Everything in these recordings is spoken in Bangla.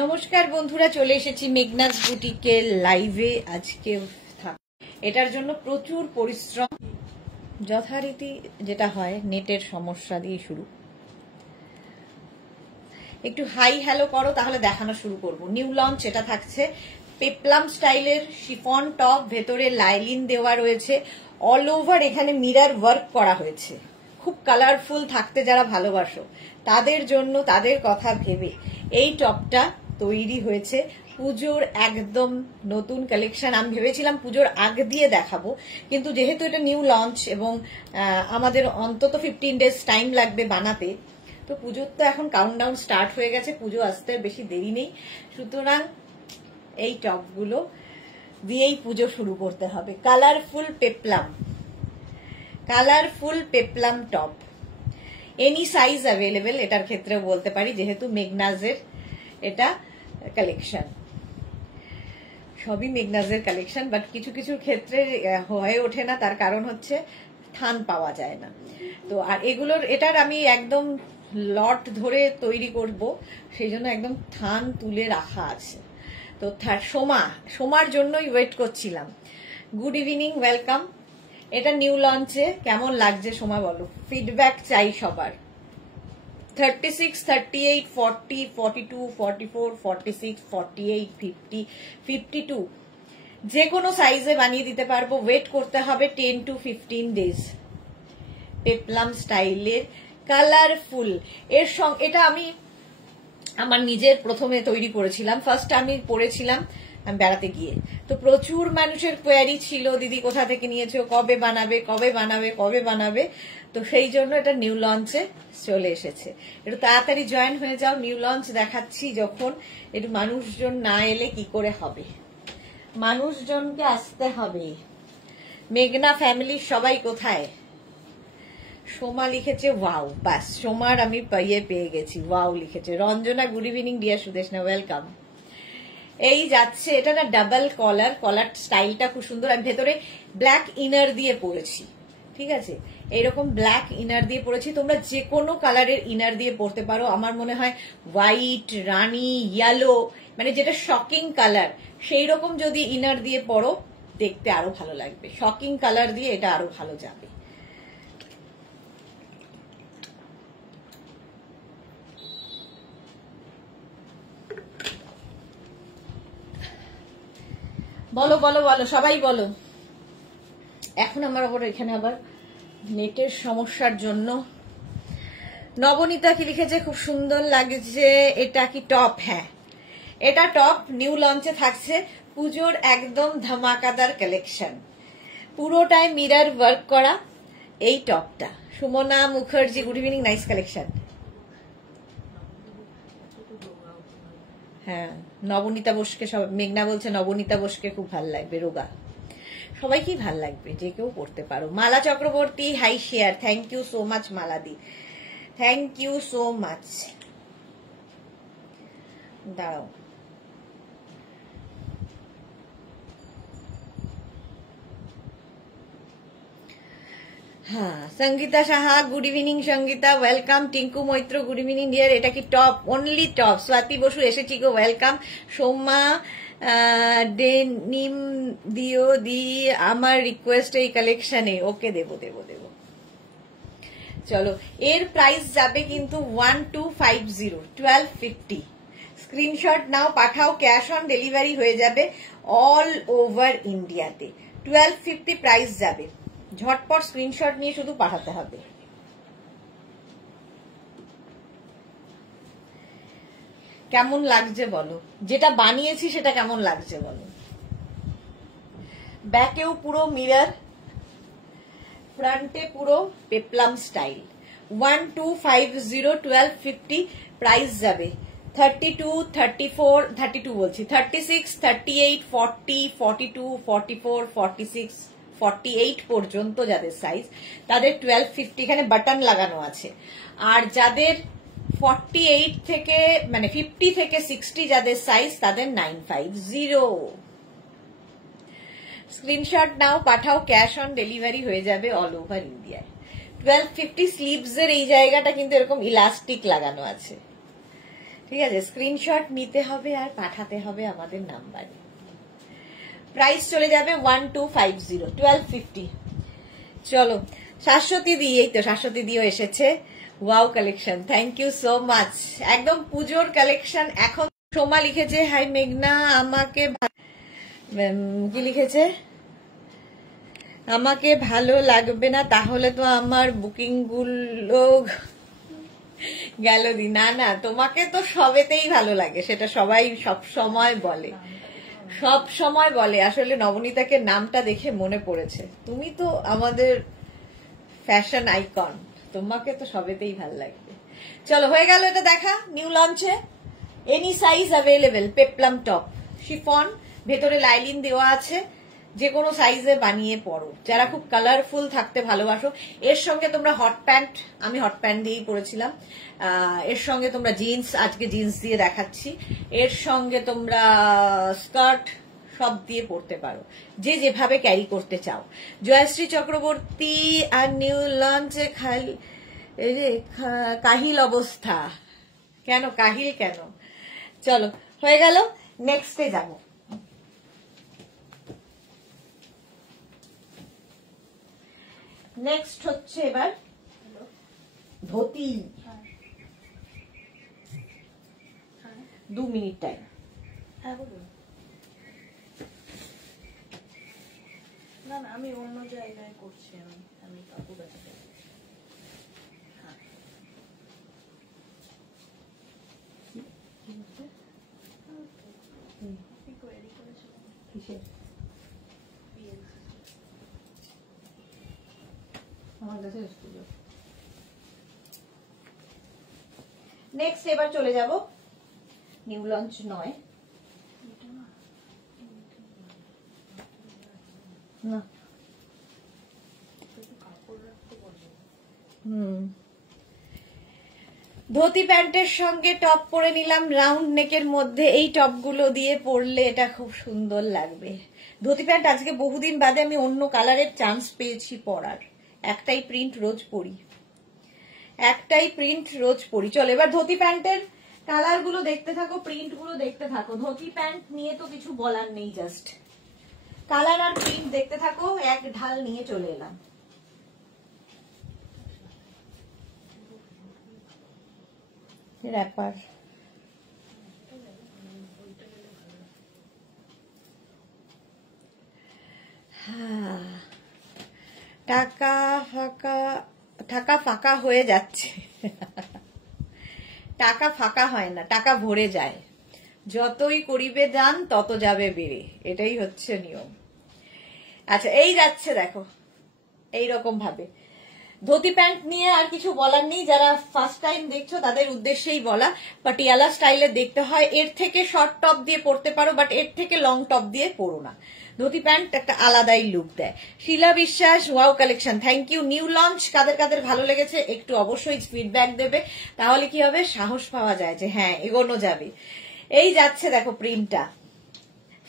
নমস্কার বন্ধুরা, চলে এসেছি মেঘনাস বুটিকের লাইভে। আজকে এটার জন্য প্রচুর পরিশ্রম, যথারীতি যেটা হয় নেটের সমস্যা দিয়ে শুরু। একটু হাই হ্যালো করো, তাহলে দেখানো শুরু করব। নিউ লঞ্চ এটা থাকছে পেপলাম স্টাইলের শিফন টপ, ভেতরে লাইলিন দেওয়া রয়েছে, অল ওভার এখানে মিরর ওয়ার্ক করা হয়েছে। খুব কালারফুল থাকতে যারা ভালোবাসো তাদের জন্য, তাদের কথা ভেবে এই টপটা তৈরি হয়েছে। পুজোর একদম নতুন কালেকশন। আমি ভেবেছিলাম পুজোর আগে দিয়ে দেখাবো, কিন্তু যেহেতু এটা নিউ লঞ্চ এবং আমাদের অন্তত 15 ডেজ টাইম লাগবে বানাতে, তো পুজোর তো এখন কাউন্টডাউন স্টার্ট হয়ে গেছে, পুজো আসতে বেশি দেরি নেই। সুতরাং এই টপগুলো দিয়েই পুজো শুরু করতে হবে। Colourful peplum top, any size available এটার ক্ষেত্রেও বলতে পারি, যেহেতু মেঘনাজের এটা কালেকশন। সবই মেঘনাজের কালেকশন, বাট কিছু কিছু ক্ষেত্রে হয়ে ওঠে না, তার কারণ হচ্ছে থান পাওয়া যায় না। তো আর এটার আমি একদম লট ধরে তৈরি করব, সেই জন্য একদম থান তুলে রাখা আছে। তো সোমার জন্যই ওয়েট করছিলাম। Good evening, welcome. এটা নিউ লঞ্চে কেমন লাগছে সোমা বলো, ফিডব্যাক চাই সবার। 36, 38, 40, 42, 44, 46, 48, 50, 52 যে কোনো সাইজে বানিয়ে দিতে পারবো। ওয়েট করতে হবে 10 to 15 ডেজ। পেপলাম স্টাইলের কালারফুল এর সঙ্গে এটা আমি আমার নিজের প্রথমে তৈরি করেছিলাম। ফার্স্ট আমি পরেছিলাম বেড়াতে গিয়ে, তো প্রচুর মানুষের কোয়ারি ছিল, দিদি কোথা থেকে নিয়েছো, কবে বানাবে। তো সেই জন্য এটা নিউ লঞ্চে চলে এসেছে। একটু তাড়াতাড়ি জয়েন হয়ে যাও, নিউ লঞ্চ দেখাচ্ছি যখন। একটু মানুষজন না এলে কি করে হবে, মানুষজনকে আসতে হবে। মেঘনা ফ্যামিলির সবাই কোথায়? সোমা লিখেছে ওয়াও, বাস সোমার আমি পেয়ে গেছি, ওয়াও লিখেছে। Ranjana good evening deer Sudeshna, welcome. এই যাচ্ছে, এটা না ডাবল কলার স্টাইলটা খুব সুন্দর। আমি ভেতরে ব্ল্যাক ইনার দিয়ে পরেছি, ঠিক আছে, এইরকম ব্ল্যাক ইনার দিয়ে পরেছি। তোমরা যে কোনো কালারের ইনার দিয়ে পরতে পারো। আমার মনে হয় হোয়াইট, রানি, ইয়েলো, মানে যেটা শকিং কালার, সেই রকম যদি ইনার দিয়ে পরো দেখতে আরো ভালো লাগবে। শকিং কালার দিয়ে এটা আরো ভালো যাবে। বলো সবাই বলো। এখন আমার এখানে আবার নেটের সমস্যার জন্য। নবনীতা কি লিখেছে, খুব সুন্দর লাগছে। এটা কি টপ? হ্যাঁ, এটা টপ, নিউ লঞ্চে থাকছে। পুজোর একদম ধামাকাদার কালেকশন, পুরোটাই মিরর ওয়ার্ক করা এই টপটা। Sumana Mukherjee good evening, nice collection. হ্যাঁ, নবনীতা বোসকে সব, মেঘনা বলছে নবনীতা বোসকে খুব ভাল লাগবে, রোগা সবাইকেই ভাল লাগবে, যে কেউ পড়তে পারো। Mala Chakraborty hi share, thank you so much মালাদি, থ্যাংক ইউ সো মাচ। দাঁড়াও, হ্যাঁ, Sangita Saha good evening Sangita, welcome. Tinku Maitra good evening dear, এটা কি top? Only top. Swati Basu এসেছি গো, ওয়েলকাম। সোমা ডেনিম দিও দি, আমার রিকোয়েস্ট এই কালেকশনে। ওকে, দেবো। চলো, এর প্রাইস যাবে কিন্তু 1250, 1250। স্ক্রিনশট নাও, পাঠাও, ক্যাশ অন ডেলিভারি হয়ে যাবে অল ওভার ইন্ডিয়াতে। 1250 প্রাইস যাবে, ঝটপট স্ক্রিনশট নিয়ে শুধু পাঠাতে হবে। কেমন লাগছে বলো, যেটা বানিয়েছি সেটা কেমন লাগছে বলো। ব্যাকেও পুরো মিরর, ফ্রন্টে পুরো পেপলাম স্টাইল। 1250, 1250 প্রাইস যাবে। 32, 34, 32 বলছি, 36, 38, 40, 42, 44, 46, 48 পর্যন্ত যাদের সাইজ তাদের 1250। এখানে বাটন লাগানো আছে। আর যাদের 48 থেকে মানে 50 থেকে 60 যাদের সাইজ তাদের 950। স্ক্রিনশট নাও, পাঠাও, ক্যাশ অন ডেলিভারি হয়ে যাবে অল ওভার ইন্ডিয়ায়। 1250 স্লিভস এর এই জায়গাটা কিন্তু এরকম ইলাস্টিক লাগানো আছে, ঠিক আছে, স্ক্রিনশট নিতে হবে আর পাঠাতে হবে আমাদের নাম্বারে। প্রাইস চলে যাবে 1250, 1250। চলো শাশ্বতী দি, এই তো শাশ্বতী দিও এসেছে। Wow collection, thank you so much. একদম পুজোর কালেকশন। এখন সোমা লিখেছে, হাই মেঘনা, আমাকে কি লিখেছে, আমাকে ভালো লাগবে না তাহলে তো আমার বুকিং গুলো গেল দি। না না, তোমাকে তো সবেতেই ভালো লাগে, সেটা সবাই সব সময় বলে, সব সময় বলে। আসলে নবনীতাকে নামটা দেখে মনে পড়েছে, তুমি তো আমাদের ফ্যাশন আইকন, তোমাকে তো সবেতেই ভালো লাগবে। চলো হয়ে গেল এটা দেখা। নিউ লঞ্চে any size available, peplum top, chiffon, ভেতরে লাইলিন দেওয়া আছে, যে কোনো সাইজে বানিয়ে পরো। যারা খুব কালারফুল থাকতে ভালোবাসো, এর সঙ্গে তোমরা হট প্যান্ট, আমি হট প্যান্ট দিয়েই পরেছিলাম, এর সঙ্গে তোমরা জিন্স, আজকে জিন্স দিয়ে দেখাচ্ছি, এর সঙ্গে তোমরা স্কার্ট, সব দিয়ে পড়তে পারো, যে যেভাবে ক্যারি করতে চাও। জয়শ্রী চক্রবর্তী আর নিউ লঞ্চে কাহিল অবস্থা কেন, কাহিল কেন? চলো হয়ে গেল, নেক্সটে যাব। নেক্সট হচ্ছে এবার ধুতি। 2 minute time. হ্যাঁ বলুন। না না, আমি অন্য জায়গায় করছি, আমি কাপড় আছে। হ্যাঁ কোয়েরি করেছিলাম। কিসের? আমার কাছে নেক্সট এবার চলে যাব নিউ লঞ্চ নয়, না ধুতি প্যান্টের সঙ্গে টপ পরে নিলাম রাউন্ড নেকের মধ্যে। এই টপগুলো দিয়ে পরলে এটা খুব সুন্দর লাগবে। ধুতি প্যান্ট আজকে বহুদিন বাদে আমি অন্য কালারের চান্স পেয়েছি পরার। একটাই প্রিন্ট রোজ পরি, একটাই প্রিন্ট রোজ পরি। চলো এবার ধুতি প্যান্টের কালার গুলো দেখতে থাকো, প্রিন্ট গুলো দেখতে থাকো। ধুতি প্যান্ট নিয়ে তো কিছু বলার নেই, জাস্ট কালার আর প্রিন্ট দেখতে থাকো। এক ঢাল নিয়ে চলে এলাম। র্যাপার, টাকা ফাঁকা, টাকা ফাঁকা হয়ে যাচ্ছে। টাকা ফাঁকা হয় না, টাকা ভরে যায়। যতই করিবে দান তত যাবে বেড়ে, এটাই হচ্ছে নিয়ম। আচ্ছা এই যাচ্ছে দেখো, এইরকম ভাবে। ধুতি প্যান্ট নিয়ে আর কিছু বলার নেই, যারা ফার্স্ট টাইম দেখছো তাদের উদ্দেশ্যেই বলা। পাটিয়ালা স্টাইলে দেখতে হয়, এর থেকে শর্ট টপ দিয়ে পরতে পারো, বাট এর থেকে লং টপ দিয়ে পরো না। ধুতি প্যান্ট একটা আলাদাই লুক দেয়। Shila Biswas, wow collection, thank you. New launch কাদের কাদের ভালো লেগেছে একটু অবশ্যই ফিডব্যাক দেবে, তাহলে কি হবে, সাহস পাওয়া যায় যে হ্যাঁ এগোনো যাবে। এই যাচ্ছে দেখো প্রিন্টটা,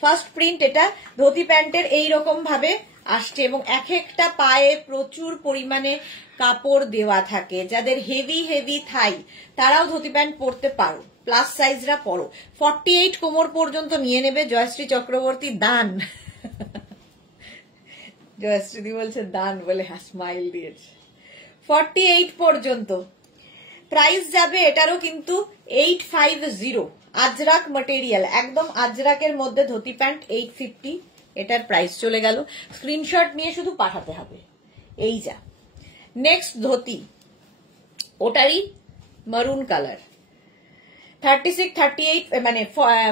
ফার্স্ট প্রিন্ট এটা। ধুতি প্যান্টের এইরকম ভাবে আসছে এবং এক একটা পায়ে প্রচুর পরিমাণে কাপড় দেওয়া থাকে। যাদের হেভি হেভি থাই তারাও ধুতি প্যান্ট পরতে পারো, প্লাস সাইজরা পরো। 48 কোমর পর্যন্ত নিয়ে নেবে। জয়শ্রী চক্রবর্তী দান, জয়শ্রী বলছে দান বলে স্মাইল দিয়েছে। 48 পর্যন্ত প্রাইস যাবে এটারও কিন্তু 850। আজরাক ম্যাটেরিয়াল, একদম আজরাকের মধ্যে ধুতি প্যান্ট 850, এটার প্রাইস চলে গেল। স্ক্রিনশট নিয়ে শুধু পাঠাতে হবে। এই যা নেক্সট ধুতি, ওটারই মারুন কালার। 36, 38 মানে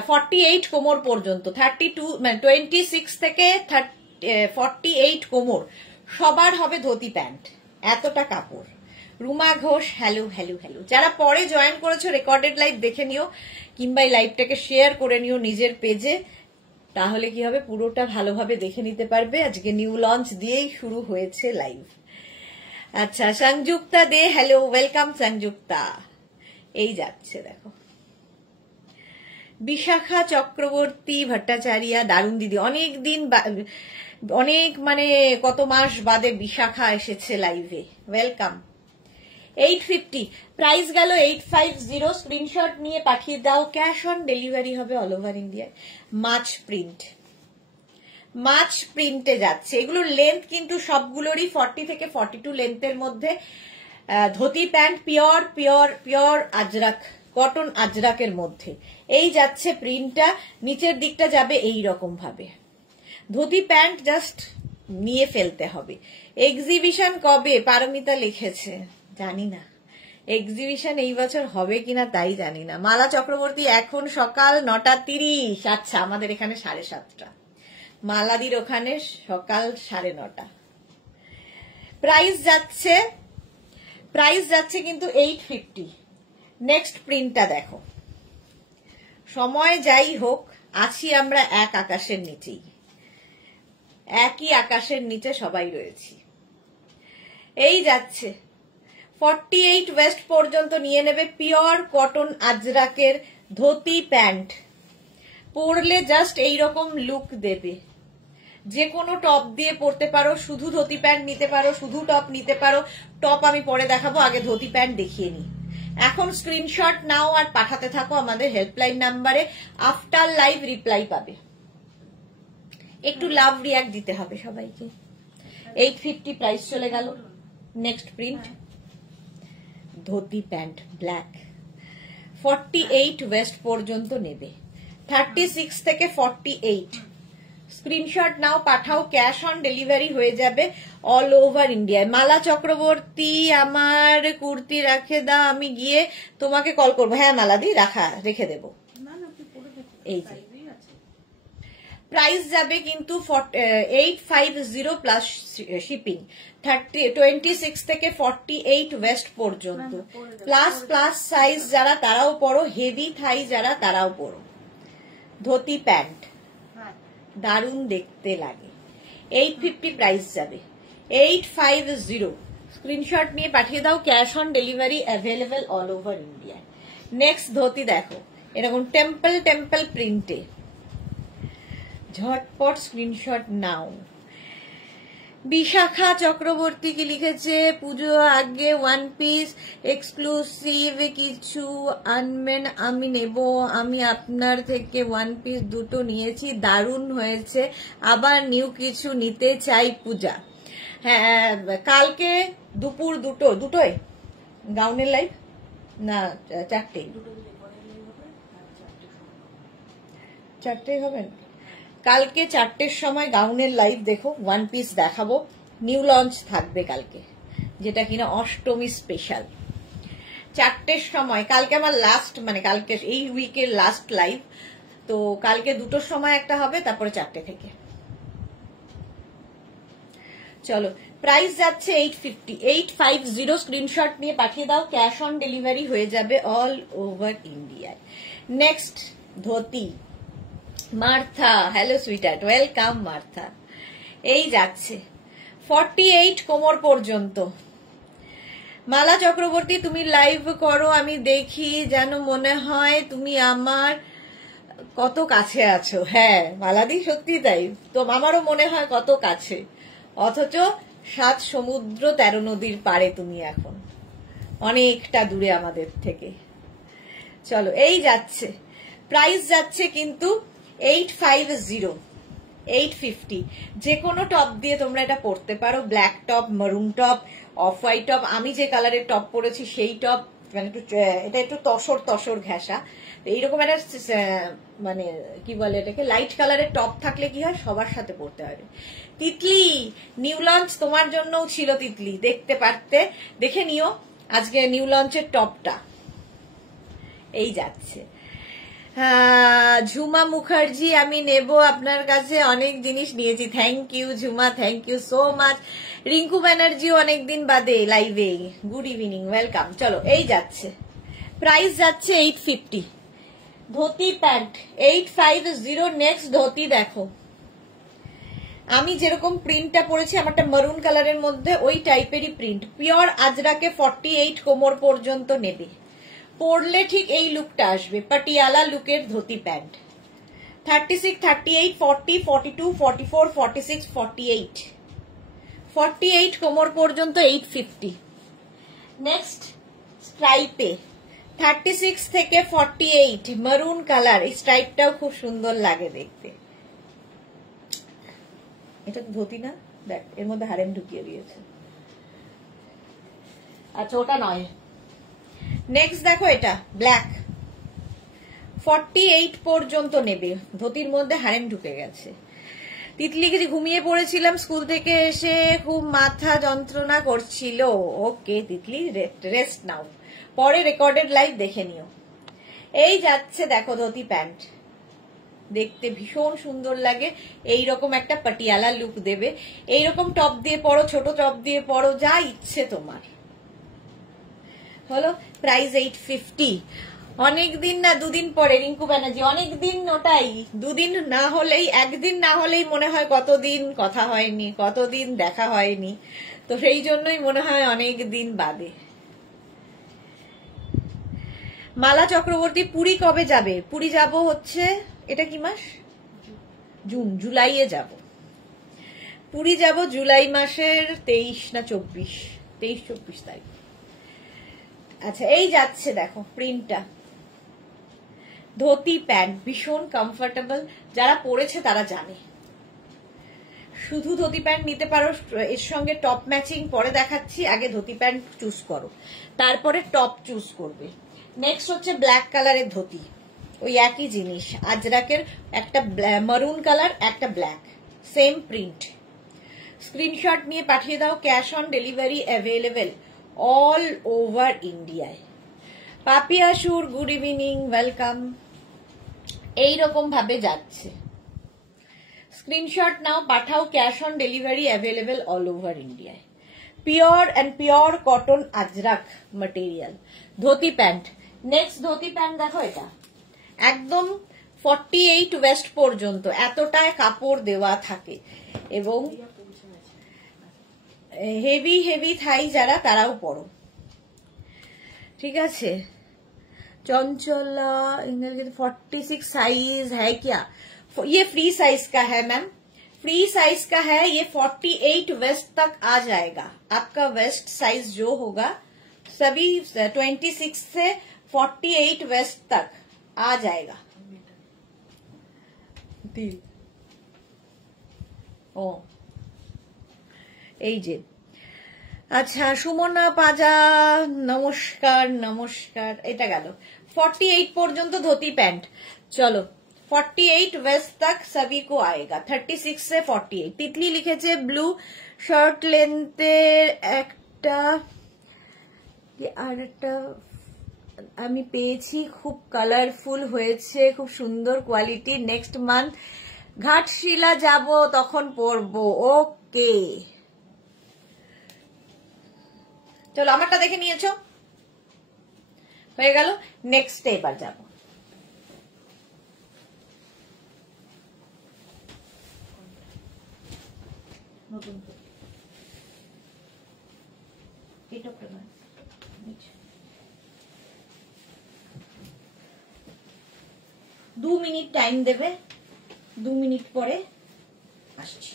48 কোমর পর্যন্ত, 32 মানে 26 থেকে 48 কোমর সবার হবে ধুতি প্যান্ট। এতটা কাপড়। Ruma Ghosh, hello hello hello. যারা পরে জয়েন করেছো রেকর্ডেড লাইভ দেখে নিও, কিংবা এই লাইভটাকে শেয়ার করে নিও নিজের পেজে, তাহলে কি হবে পুরোটা ভালোভাবে দেখে নিতে পারবে। আজকে নিউ লঞ্চ দিয়েই শুরু হয়েছে লাইভ। আচ্ছা সংযুক্তা দে, হ্যালো, ওয়েলকাম সংযুক্তা। এই যাচ্ছে দেখো। বিশাখা চক্রবর্তী ভট্টাচার্য, দারুণ দিদি, অনেক দিন অনেক মানে কত মাস বাদে বিশাখা এসেছে লাইভে, ওয়েলকাম। 850 প্রাইস গেল 850 স্ক্রিনশট নিয়ে পাঠিয়ে দাও ক্যাশ অন ডেলিভারি হবে অল ওভার ইন্ডিয়ায় মাছ প্রিন্টে যাচ্ছে এগুলোর লেন্থ কিন্তু সবগুলোরই 40 থেকে 42 লেন্থের মধ্যে dhoti pant pure Ajrakh cotton আজরাকের মধ্যে এই যাচ্ছে প্রিন্টটা নিচের দিকটা যাবে এই রকম ভাবে ধুতি প্যান্ট জাস্ট নিয়ে ফেলতে হবে এক্সিবিশন কবে পারমিতা লিখেছে জানি না এক্সিবিশন এই বছর হবে কিনা তাই জানি না মালা চক্রবর্তী এখন সকাল 9:30 আচ্ছা আমাদের এখানে 7:30 মালাদির ওখানে সকাল 9:30 প্রাইস যাচ্ছে কিন্তু 850 নেক্সট প্রিন্টটা দেখো সময় যাই হোক আছি আমরা এক আকাশের নিচেই একই আকাশের নিচে সবাই রয়েছি এই যাচ্ছে 48 ওয়েস্ট পর্যন্ত নিয়ে নেবে পিওর কটন আজরাকের ধুতি প্যান্ট পরলে জাস্ট এইরকম লুক দেবে যে কোনো টপ দিয়ে পরতে পারো শুধু ধুতি প্যান্ট নিতে পারো শুধু টপ নিতে পারো টপ আমি পরে দেখাবো আগে ধুতি প্যান্ট দেখিয়ে নি এখন স্ক্রিনশট নাও আর পাঠাতে থাকো আমাদের হেল্পলাইন নাম্বারে আফটার লাইভ রিপ্লাই পাবে একটু লাভ রিয়াক্ট দিতে হবে সবাইকে 850 প্রাইস চলে গেল next print dhoti pant black 48 waist পর্যন্ত নেবে 36 থেকে 48 স্ক্রিনশট নাও পাঠাও ক্যাশ অন ডেলিভারি হয়ে যাবে অল ওভার ইন্ডিয়ায় মালা চক্রবর্তী আমার কুর্তি রাখে দাও আমি গিয়ে তোমাকে কল করবো হ্যাঁ মালাদি রেখে দেবো এই যে প্রাইস যাবে কিন্তু 850 প্লাস শিপিং 26 থেকে 48 ওয়েস্ট পর্যন্ত প্লাস সাইজ যারা তারাও পরো হেভি থাই যারা তারাও পরো ধুতি প্যান্ট দারুণ দেখতে লাগে 850 প্রাইস যাবে 850 স্ক্রিনশট নিয়ে পাঠিয়ে দাও cash on delivery available all over India next dhoti দেখো এরকম টেম্পল প্রিন্টে ঝটপট স্ক্রিনশট নাও বিশাখা চক্রবর্তী কি লিখেছে পুজো আগে ওয়ান পিস এক্সক্লুসিভ কিছু আনবেন আমি নেব আমি আপনার থেকে ওয়ান পিস দুটো নিয়েছি দারুণ হয়েছে আবার নিউ কিছু নিতে চাই পূজা হ্যাঁ কালকে দুপুর দুটোই গাউনের লাইভ না 4টে হবে কালকে 4টের সময় গাউনের লাইভ দেখো ওয়ান পিস দেখাবো নিউ লঞ্চ থাকবে কালকে যেটা কিনা অষ্টমী স্পেশাল 4টের সময় কালকে আমার লাস্ট কালকে এই উইকের লাস্ট লাইভ তো কালকে 2টোর সময় একটা হবে তারপরে 4টে থেকে চলো প্রাইস যাচ্ছে 850 স্ক্রিনশট নিয়ে পাঠিয়ে দাও ক্যাশ অন ডেলিভারি হয়ে যাবে অল ওভার ইন্ডিয়ায় next dhoti Martha hello sweetheart welcome Martha এই যাচ্ছে 48 কোমর পর্যন্ত মালা চক্রবর্তী তুমি লাইভ করো আমি দেখি যেন মনে হয় তুমি আমার কত কাছে আছো হ্যাঁ মালাদি সত্যি তাই তো আমারও মনে হয় কত কাছে অথচ 7 সমুদ্র 13 নদীর পারে তুমি এখন অনেকটা দূরে আমাদের থেকে চলো এই যাচ্ছে প্রাইস যাচ্ছে কিন্তু 850 যে কোনো টপ দিয়ে তোমরা এটা পরতে পারো ব্ল্যাক টপ মারুন টপ অফ হোয়াইট টপ আমি যে কালারের টপ পরেছি সেই টপ এটা একটু তসর ঘেঁষা এইরকম একটা কি বলে এটাকে লাইট কালারের টপ থাকলে কি হয় সবার সাথে পরতে হবে তিতলি নিউ লঞ্চ তোমার জন্যও ছিল তিতলি দেখতে পারতে দেখে নিও আজকে নিউ লঞ্চের টপটা এই যাচ্ছে ঝুমা মুখার্জি আমি নেব আপনার কাছে অনেক জিনিস নিয়েছি thank you Jhuma thank you so much Rinku Banerjee অনেকদিন বাদে লাইভে গুড ইভিনিং ওয়েলকাম চলো এই যাচ্ছে প্রাইস যাচ্ছে 850 ধুতি প্যান্ট 850 নেক্সট ধুতি দেখো আমি যেরকম প্রিন্টটা পরেছি আমারটা মারুন কালারের মধ্যে ওই টাইপেরই প্রিন্ট পিওর আজরাকে 48 কোমর পর্যন্ত নেবে পরলে ঠিক এই লুকটা আসবে পাটিয়ালা লুকের ধুতি প্যান্ট 36 38 40 42 44 46 48 কোমর পর্যন্ত 850 নেক্সট স্ট্রাইপে 36 থেকে 48 মারুন কালার। এই স্ট্রাইপটাও খুব সুন্দর লাগে দেখতে। এটা তো ধুতি না, দেখ এর মধ্যে হারেম ঢুকিয়ে দিয়েছে। আচ্ছা ওটা নয়। নেক্সট দেখো এটা ব্ল্যাক, 48 পর্যন্ত নেবে। ধুতির মধ্যে হারেম ঢুকে গেছে। তিতলিকে যে ঘুমিয়ে পড়েছিলাম স্কুল থেকে এসে, খুব মাথা যন্ত্রণা করছিল। ওকে তিতলি, রেস্ট নাও, পরে রেকর্ডেড লাইভ দেখে নিও। এই যাচ্ছে দেখো ধুতি প্যান্ট, দেখতে ভীষণ সুন্দর লাগে। এইরকম একটা পাটিয়ালা লুক দেবে। এইরকম টপ দিয়ে পরো, ছোট টপ দিয়ে পরো, যা ইচ্ছে তোমার। হলো প্রাইস 850। অনেকদিন না, দুদিন পরে রিঙ্কু ব্যানার্জি, অনেকদিন ওটাই, দুদিন না হলেই, একদিন না হলেই মনে হয় কতদিন কথা হয়নি, কতদিন দেখা হয়নি, তো সেই জন্যই মনে হয় অনেক দিন বাদে। মালা চক্রবর্তী পুরী কবে যাবে? পুরী যাব হচ্ছে, এটা কি মাস? জুন, জুলাইয়ে যাব। পুরী যাব জুলাই মাসের 23 না 24 তারিখ। আচ্ছা এই যাচ্ছে দেখো প্রিন্টটা, ধুতি প্যান্ট ভীষণ কমফোর্টেবল, যারা পরেছে তারা জানে। শুধু ধুতি প্যান্ট নিতে পারো, এর সঙ্গে টপ ম্যাচিং পরে দেখাচ্ছি। আগে ধুতি প্যান্ট চুজ করো, তারপরে টপ চুজ করবে। নেক্সট হচ্ছে ব্ল্যাক কালারের ধুতি, ওই একই জিনিস, আজরাকের একটা মারুন কালার, একটা ব্ল্যাক, সেম প্রিন্ট। স্ক্রিনশট নিয়ে পাঠিয়ে দাও। Cash on delivery available all over ইন্ডিয়ায়। Papiya Sur, good evening, welcome. এইরকম ভাবে যাচ্ছে, স্ক্রিনশট নাও, পাঠাও। Cash on delivery available all over ইন্ডিয়ায়। Pure and pure cotton ajrakh material dhoti pant. Next dhoti pant দেখো, এটা একদম 48 ওয়েস্ট পর্যন্ত এতটায় কাপড় দেওয়া থাকে, এবং হেভি হেভি থাই যারা, তারাও পরো, ঠিক আছে। चंचला 46 साइज है क्या? ये फ्री साइज का है मैम, फ्री साइज का है। ये 48 वेस्ट तक आ जाएगा। आपका वेस्ट साइज जो होगा सभी 26 से 48 वेस्ट तक आ जाएगा। ও এই যে, আচ্ছা সুমনা পাজা, নমস্কার নমস্কার। এটা গেল 48 পর্যন্ত ধুতি প্যান্ট। চলো 48 वेस्ट तक सभी को आएगा, 36 से 48। তিতলি লিখেছে ব্লু শার্ট লেন্থের একটা, আর একটা আমি পেয়েছি, খুব কালারফুল হয়েছে, খুব সুন্দর কোয়ালিটি। নেক্সট মান্থ ঘাটশিলা যাব, তখন পরবো। ওকে চলো, আমারটা দেখে নিয়েছো, হয়ে গেল। নেক্সট এবার যাব। নতুন 2 মিনিট টাইম দেবে, 2 মিনিট পরে আসছি।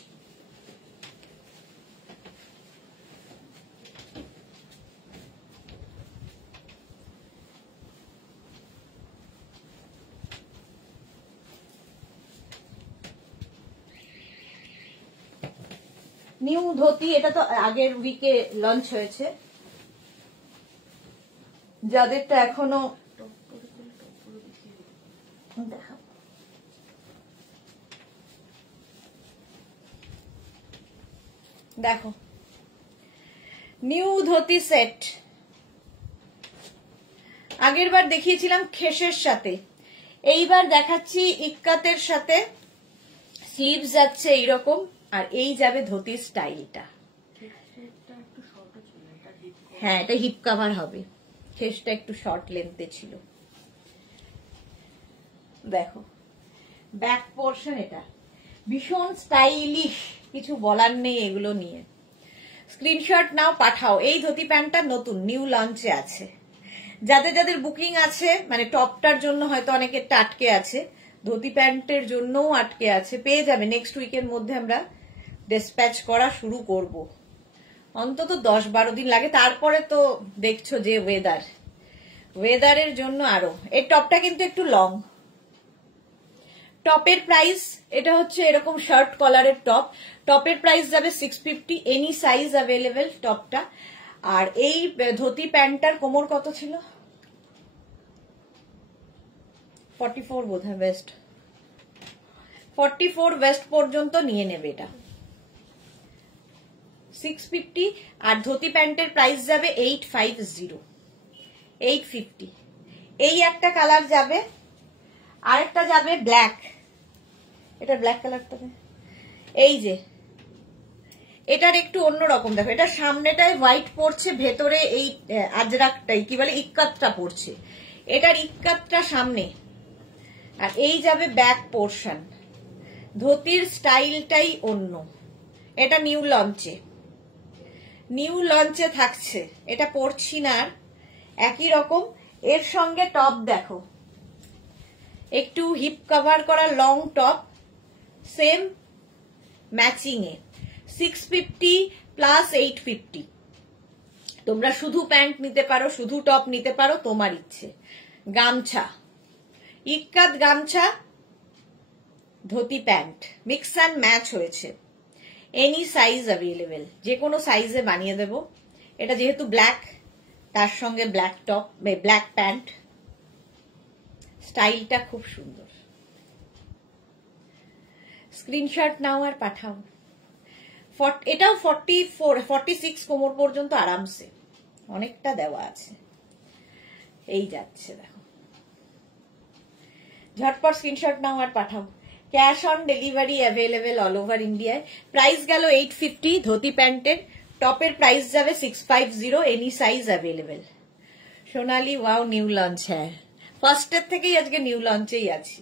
নিউ ধুতি, এটা তো আগের উইকে লঞ্চ হয়েছে, যাদেরটা এখনো দেখো, নিউ ধুতি সেট। আগের বার দেখিয়েছিলাম খেসের সাথে, এইবার দেখাচ্ছি ইক্কাতের সাথে। স্লিভস যাচ্ছে এইরকম, আর এই যাবে ধুতির স্টাইলটা। হ্যাঁ এটা হিপ কাভার হবে, খেসটা একটু শর্ট লেন্থে ছিল। দেখো ব্যাক পোর্শন, এটা ভীষণ স্টাইলিশ, কিছু বলার নেই এগুলো নিয়ে। স্ক্রিনশট নাও, পাঠাও। এই ধুতি প্যান্টটা নতুন নিউ লঞ্চে আছে। যাদের যাদের বুকিং আছে, মানে টপটার জন্য হয়তো অনেকের আটকে আছে, ধুতি প্যান্টের জন্যও আটকে আছে, পেয়ে যাবে। নেক্সট উইকের মধ্যে আমরা ডিসপ্যাচ করা শুরু করব। অন্তত 10-12 দিন লাগে, তারপরে তো দেখছো যে ওয়েদারের জন্য আরো। এই টপটা কিন্তু একটু লং। টপের প্রাইস এটা হচ্ছে এরকম শার্ট কলারের টপ। টপের প্রাইস যাবে 650, এনি সাইজ অ্যাভেলেবেল টপটা। আর এই ধুতি প্যান্টটার কোমর কত ছিল? 44 বোধহয়, ওয়েস্ট 44 ওয়েস্ট পর্যন্ত নিয়ে নেবে এটা 650। আর ধুতি প্যান্টের প্রাইস যাবে 850। এই একটা কালার যাবে, আরেকটা যাবে ব্ল্যাক। এটা ব্ল্যাক কালারটা এই যে, এটার একটু অন্যরকম দেখো, এটা সামনেটায় হোয়াইট পড়ছে, ভেতরে এই আজরাকটাই কি বলে ইক্কাতটা পড়ছে, এটার ইক্কাতটা সামনে, আর এই যাবে ব্যাক পোর্শন। ধুতির স্টাইলটাই অন্য। এটা নিউ লঞ্চে থাকছে, এটা পরছি না আর, একই রকম। এর সঙ্গে টপ দেখো, একটু হিপ কভার করা লং টপ, সেম ম্যাচিং এ 650 প্লাস 850। তোমরা শুধু প্যান্ট নিতে পারো, শুধু টপ নিতে পারো, তোমার ইচ্ছে। গামছা, ইক্কাত গামছা, dhoti pant mix and match হয়েছে। এনি সাইজ অ্যাভেলেবেল, যে কোনো সাইজে বানিয়ে দেব। এটা যেহেতু ব্ল্যাক, তার সঙ্গে ব্ল্যাক টপ, ব্ল্যাক প্যান্ট, স্টাইলটা খুব সুন্দর। স্ক্রিনশট নাও আর পাঠাও। এটাও 46 কোমর পর্যন্ত আরামসে, অনেকটা দেওয়া আছে। এই যাচ্ছে দেখো, ঝটপট স্ক্রিনশট নাও আর পাঠাও। Cash on delivery available all over ইন্ডিয়ায়। প্রাইস গেল 850 ধুতি প্যান্টের, টপের প্রাইস যাবে 650, any size available. Sonali wow, new launch. হ্যাঁ, ফার্স্টের থেকেই আজকে নিউ লঞ্চেই আছি।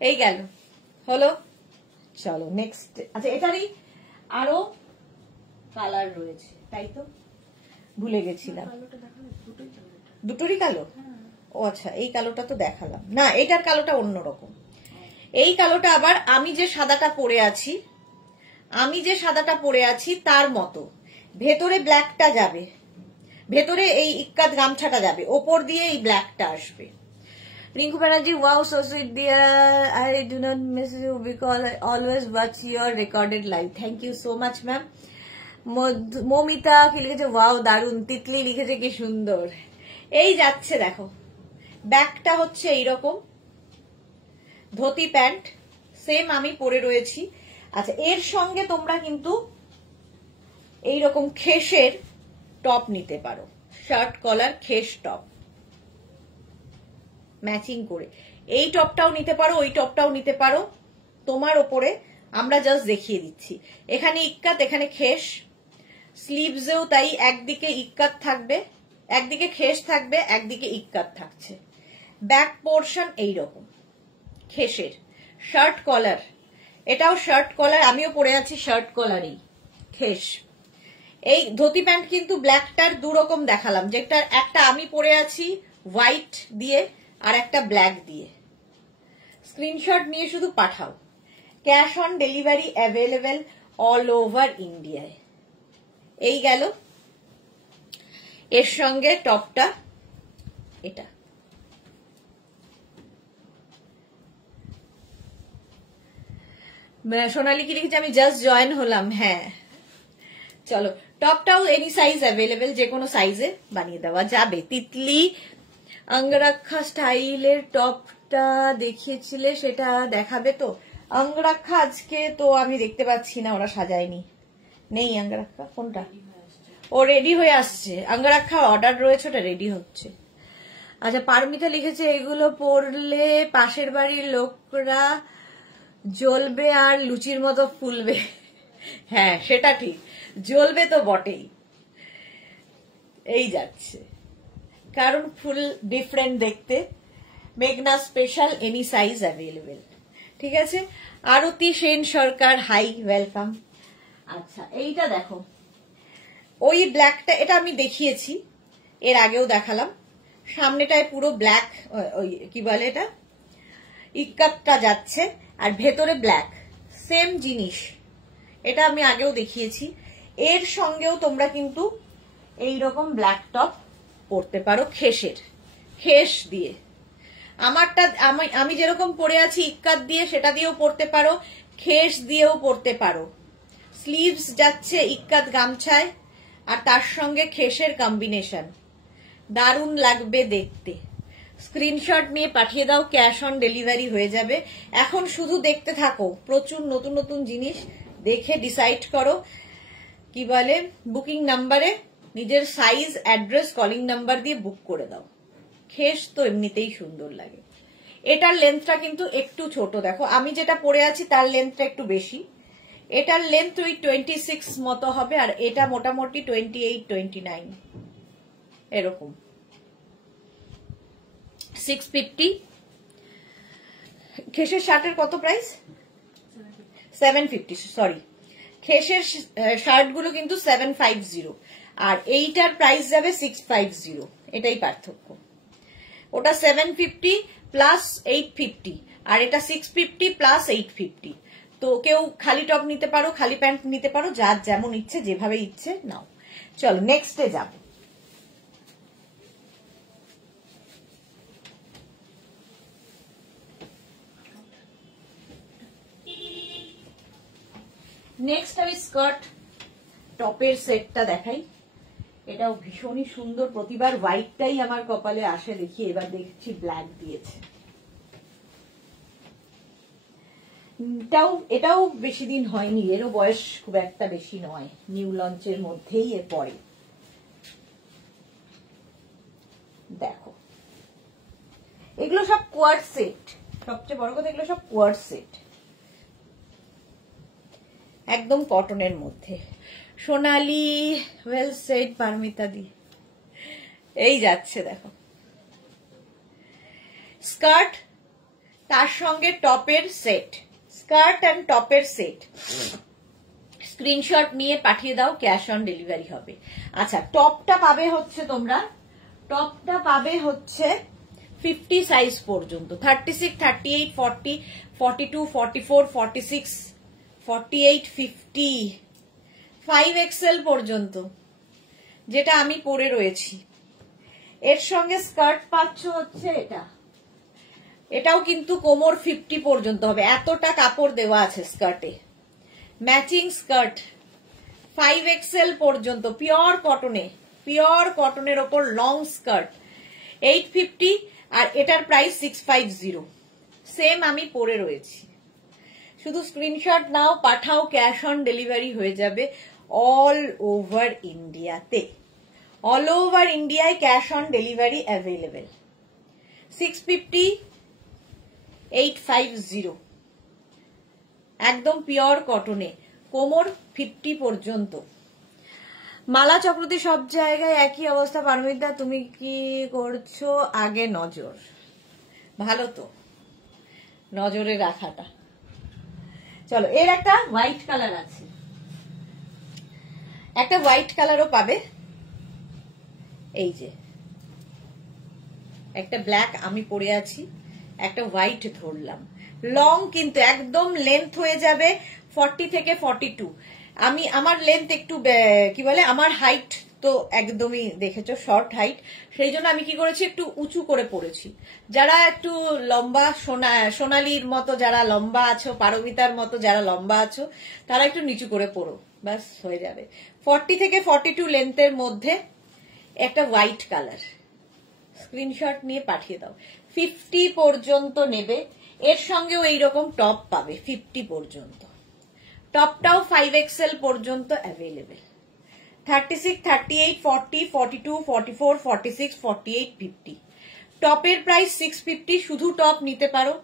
এই গেল, হলো। চলো নেক্সট। আচ্ছা, এটারই আরো কালার রয়েছে, তাই তো ভুলে গেছিলাম। দুটোরই কালো? ও আচ্ছা, এই কালোটা তো দেখালাম না, এটার কালোটা অন্যরকম। এই কালোটা আবার আমি যে সাদাটা পরে আছি তার মতো, ভেতরে ব্ল্যাকটা যাবে, ভেতরে এই ইক্কাত গামছাটা যাবে, ওপর দিয়ে এই ব্ল্যাকটা আসবে। Rinku Banerjee, wow, so sweet dear. I do not miss you because I always watch your recorded live. Thank you so much, ma'am. Momita কি লিখেছে, ওয়াও দারুন। তিতলি লিখেছে কি সুন্দর। এই যাচ্ছে দেখো, ব্যাকটা হচ্ছে এইরকম, ধুতি প্যান্ট সেম আমি পরে রয়েছি। আচ্ছা, এর সঙ্গে তোমরা কিন্তু এইরকম খেসের টপ নিতে পারো, শার্ট কলার খেস টপ ম্যাচিং করে। এই টপটাও নিতে পারো, ওই টপটাও নিতে পারো, তোমার ওপরে। আমরা জাস্ট দেখিয়ে দিচ্ছি। এখানে ইক্কাত, এখানে খেস, স্লিভসেও তাই, একদিকে ইক্কাত থাকবে, একদিকে খেস থাকবে, একদিকে ইক্কাত থাকছে। ব্যাক পোর্শন এইরকম খেসের, শার্ট কলার, এটাও শার্ট কলার, আমিও পরে আছি শার্ট কলারই, খেস। এই ধুতি প্যান্ট কিন্তু ব্ল্যাকটার দুরকম দেখালাম, যেটা একটা আমি পরে আছি হোয়াইট দিয়ে, আর একটা ব্ল্যাক দিয়ে। স্ক্রিনশট নিয়ে শুধু পাঠাও। Cash on delivery available all over ইন্ডিয়ায়। এই গেল, এর সঙ্গে টপটা এটা। সোনালি কি লিখেছে, আমি জাস্ট জয়েন হলাম। হ্যাঁ, চলো, টপটাও এনি সাইজ অ্যাভেলেবেল, যে কোনো সাইজে বানিয়ে দেওয়া যাবে। তিতলি অঙ্গরাক্ষা স্টাইলের টপটা দেখিয়েছিলে, সেটা দেখাবে তো? অঙ্গরাক্ষা আজকে তো আমি দেখতে পাচ্ছি না, ওরা সাজায়নি, নেই অঙ্গরাক্ষা। কোনটা? ও রেডি হয়ে আসছে, অঙ্গরাক্ষা অর্ডার রয়েছে, ওটা রেডি হচ্ছে। আচ্ছা, পারমিতা লিখেছে, এগুলো পরলে পাশের বাড়ির লোকরা জ্বলবে আর লুচির মতো ফুলবে। হ্যাঁ, সেটা ঠিক, জ্বলবে তো বটেই। এই যাচ্ছে, কারণ ফুল ডিফারেন্ট দেখতে। মেঘনা স্পেশাল, এনি সাইজ অ্যাভেলেবেল। ঠিক আছে, আরতি সেন সরকার, হাই, ওয়েলকাম। আচ্ছা, এইটা দেখো, ওই ব্ল্যাকটা, এটা আমি দেখিয়েছি, এর আগেও দেখালাম। সামনেটায় পুরো ব্ল্যাক, ওই কি বলে এটা, ইক্কাতটা যাচ্ছে, আর ভেতরে ব্ল্যাক, সেম জিনিস। এটা আমি আগেও দেখিয়েছি। এর সঙ্গেও তোমরা কিন্তু এইরকম ব্ল্যাক টপ পরতে পারো খেসের, খেস দিয়ে। আমারটা আমি যেরকম পরে আছি ইক্কাত দিয়ে, সেটা দিয়েও পরতে পারো, খেস দিয়েও পরতে পারো। স্লিভস যাচ্ছে ইক্কাত গামছায়, আর তার সঙ্গে খেসের কম্বিনেশন, দারুণ লাগবে দেখতে। স্ক্রিনশট নিয়ে পাঠিয়ে দাও, ক্যাশ অন ডেলিভারি হয়ে যাবে। এখন শুধু দেখতে থাকো, প্রচুর নতুন নতুন জিনিস দেখে ডিসাইড করো। কি বলে, বুকিং নাম্বারে নিজের সাইজ, অ্যাড্রেস, কলিং নাম্বার দিয়ে বুক করে দাও। খেস তো এমনিতেই সুন্দর লাগে। এটার লেন্থটা কিন্তু একটু ছোট, দেখো আমি যেটা পরে আছি তার লেন্থটা একটু বেশি। এটার লেন্থ ওই 26 মতো হবে, আর এটা মোটামুটি 28, 29 এরকম। 650। খেসের শার্টের কত প্রাইস? 750, সরি। খেসের শার্ট গুলো কিন্তু 750, আর এইটার প্রাইস যাবে 650। এটাই পার্থক্য। ওটা 750 প্লাস 850, আর এটা 650 প্লাস 850। তো কেউ খালি টপ নিতে পারো, খালি প্যান্ট নিতে পারো, যার যেমন ইচ্ছে, যেভাবে ইচ্ছে নাও। চলো নেক্সটে যাব। নেক্সট আমি স্কার্ট টপের সেটটা দেখাই। এটাও ভীষণই সুন্দর। প্রতিবার হোয়াইটটাই আমার কপালে আসে, দেখি এবার দেখছি ব্ল্যাক দিয়েছে। এটাও বেশি দিন হয়নি, এরও বয়স খুব একটা বেশি নয়, নিউ লঞ্চের মধ্যেই এর পরে। দেখো এগুলো সব কোয়ার্ড সেট, সবচেয়ে বড় কথা এগুলো সব কোয়ার্ড সেট, একদম কটনের মধ্যে। সোনালি, ওয়েল সেট পারমিতা দি। এই যাচ্ছে দেখো, স্কার্ট তার সঙ্গে টপের সেট, স্কার্ট অ্যান্ড টপের সেট। স্ক্রিনশট নিয়ে পাঠিয়ে দাও, ক্যাশ অন ডেলিভারি হবে। আচ্ছা, টপটা পাবে হচ্ছে তোমরা, টপটা পাবে হচ্ছে 50 সাইজ পর্যন্ত, 36, 38, 40, 42, 44, 46, 48, 50, 5XL পর্যন্ত, যেটা আমি পরে রয়েছি। এর সঙ্গে স্কার্ট পাচ্ছ হচ্ছে এটা, এটাও কিন্তু কোমর 50 পর্যন্ত হবে, এতটা কাপড় দেওয়া আছে স্কার্টে। ম্যাচিং স্কার্ট 5XL পর্যন্ত, পিওর কটনের ওপর লং স্কার্ট 850, আর এটার প্রাইস 650। সেম আমি পরে রয়েছি। শুধু স্ক্রিনশট নাও, পাঠাও, ক্যাশ অন ডেলিভারি হয়ে যাবে অল ওভার ইন্ডিয়াতে। অল ওভার ইন্ডিয়ায় ক্যাশ অন ডেলিভারি অ্যাভেলেবেল। 650, 850, একদম পিওর কটনে, কোমর 50 পর্যন্ত। মালা চক্রবর্তী, সব জায়গায় একই অবস্থা। পারমিতা তুমি কি করছো? আগে নজর, ভালো তো নজরে রাখাটা। চলো, এর একটা হোয়াইট কালার আছে, একটা হোয়াইট কালারও পাবে। এই যে একটা ব্ল্যাক আমি পরে আছি, একটা হোয়াইট ধরলাম। লং কিন্তু একদম লেন্থ হয়ে যাবে 40 থেকে 42। আমার লেন্থ একটু কি বলে, আমার হাইট তো একদমই দেখেছো শর্ট হাইট, সেই জন্য আমি কি করেছি, একটু উঁচু করে পড়েছি। যারা একটু লম্বা, সোনালির মতো যারা লম্বা আছো, পারমিতার মতো যারা লম্বা আছো, তারা একটু নিচু করে পড়ো, ব্যাস হয়ে যাবে। 40 থেকে 42 লেন্থের মধ্যে একটা হোয়াইট কালার। স্ক্রিনশট নিয়ে পাঠিয়ে দাও। 50 পর্যন্ত নেবে। এর সঙ্গেও এইরকম টপ পাবে 50 পর্যন্ত। টপটাও 5XL পর্যন্ত অ্যাভেলেবেল। 36, 38, 40, 42, 44, 46, 48, 50। টপের প্রাইস 650, শুধু টপ নিতে পারো।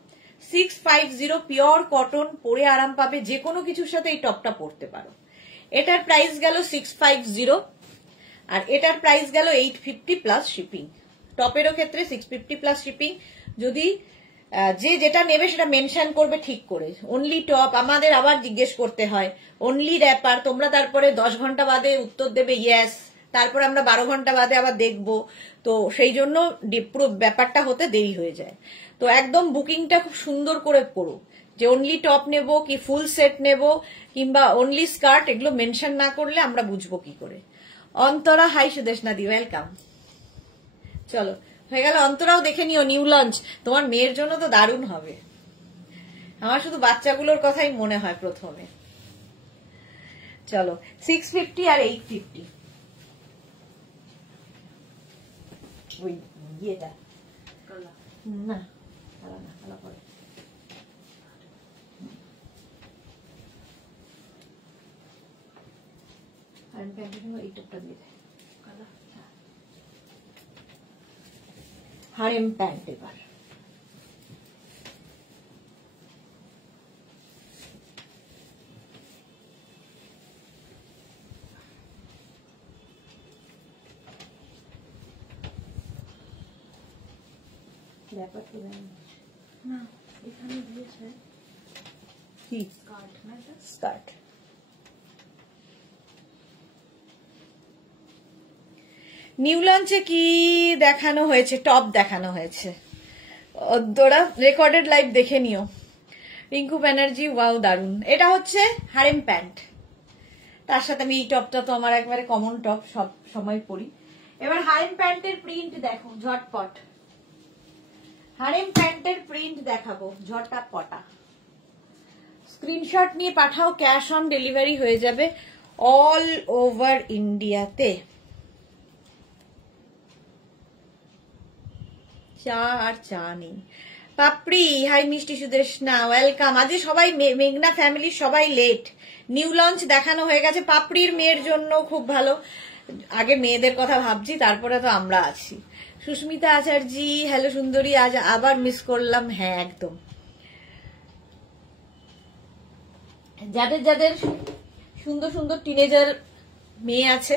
650 পিওর কটন, পরে আরাম পাবে, যে কোনো কিছুর সাথে এই টপটা পরতে পারো। এটার প্রাইস গেল 650, আর এটার প্রাইস গেল 850 প্লাস শিপিং। টপেরও ক্ষেত্রে 650 প্লাস শিপিং। যদি যে যেটা নেবে সেটা মেনশন করবে ঠিক করে, অনলি টপ। আমাদের আবার জিজ্ঞেস করতে হয় অনলি র্যাপার, তোমরা তারপরে 10 ঘন্টা বাদে উত্তর দেবে ইয়েস, তারপরে আমরা 12 ঘন্টা বাদে আবার দেখবো, তো সেই জন্য পুরো ব্যাপারটা হতে দেরি হয়ে যায়। তো একদম বুকিংটা খুব সুন্দর করে করো, যে অনলি টপ নেব কি ফুল সেট নেব কিংবা অনলি স্কার্ট, এগুলো মেনশন না করলে আমরা বুঝবো কি করে। অন্তরা, হাই সুদেশনা দি, ওয়েলকাম। চলো হয়ে গেল। অন্তরাও দেখে নিও নিউ লঞ্চ, তোমার মেয়ের জন্য তো দারুণ হবে। আমার শুধু বাচ্চাগুলোর কথাই মনে হয় প্রথমে। চলো 650 আর 850 ওই ইয়েটা না কালা পরে এই টপটা দিয়ে দেয় হারেম প্যান্ট। এবার ব্যাপারটা না এখানে দিয়েছে কি স্কার্ট না, এটা স্কার্ট। নিউ লঞ্চে কি দেখানো হয়েছে? টপ দেখানো হয়েছে। তোরা রেকর্ডেড লাইভ দেখে নিও। রিঙ্কু ব্যানার্জি, ওয়াও দারুন। এটা হচ্ছে হারেম প্যান্ট, তার সাথে আমি এই টপটা তো আমার একবারে কমন টপ, সব সময় পরি। এবার হারেম প্যান্টের প্রিন্ট দেখো ঝটপট। হারেম প্যান্টের প্রিন্ট দেখাবো ঝটাপটা। স্ক্রিনশট নিয়ে পাঠাও, ক্যাশ অন ডেলিভারি হয়ে যাবে অল ওভার ইন্ডিয়াতে। চা আর চা নেই। পাপড়ি, হাই মিষ্টি সুদেশনা, ওয়েলকাম। আজ সবাই মেঘনা ফ্যামিলি সবাই লেট। নিউ লঞ্চ দেখানো হয়ে গেছে। পাপড়ির মেয়ের জন্য খুব ভালো, আগে মেয়েদের কথা ভাবছি তারপরে তো আমরা আছি। সুস্মিতা আচার্যি, হ্যালো সুন্দরী, আজ আবার মিস করলাম। হ্যাঁ একদম। যাদের যাদের সুন্দর সুন্দর টিনেজার মেয়ে আছে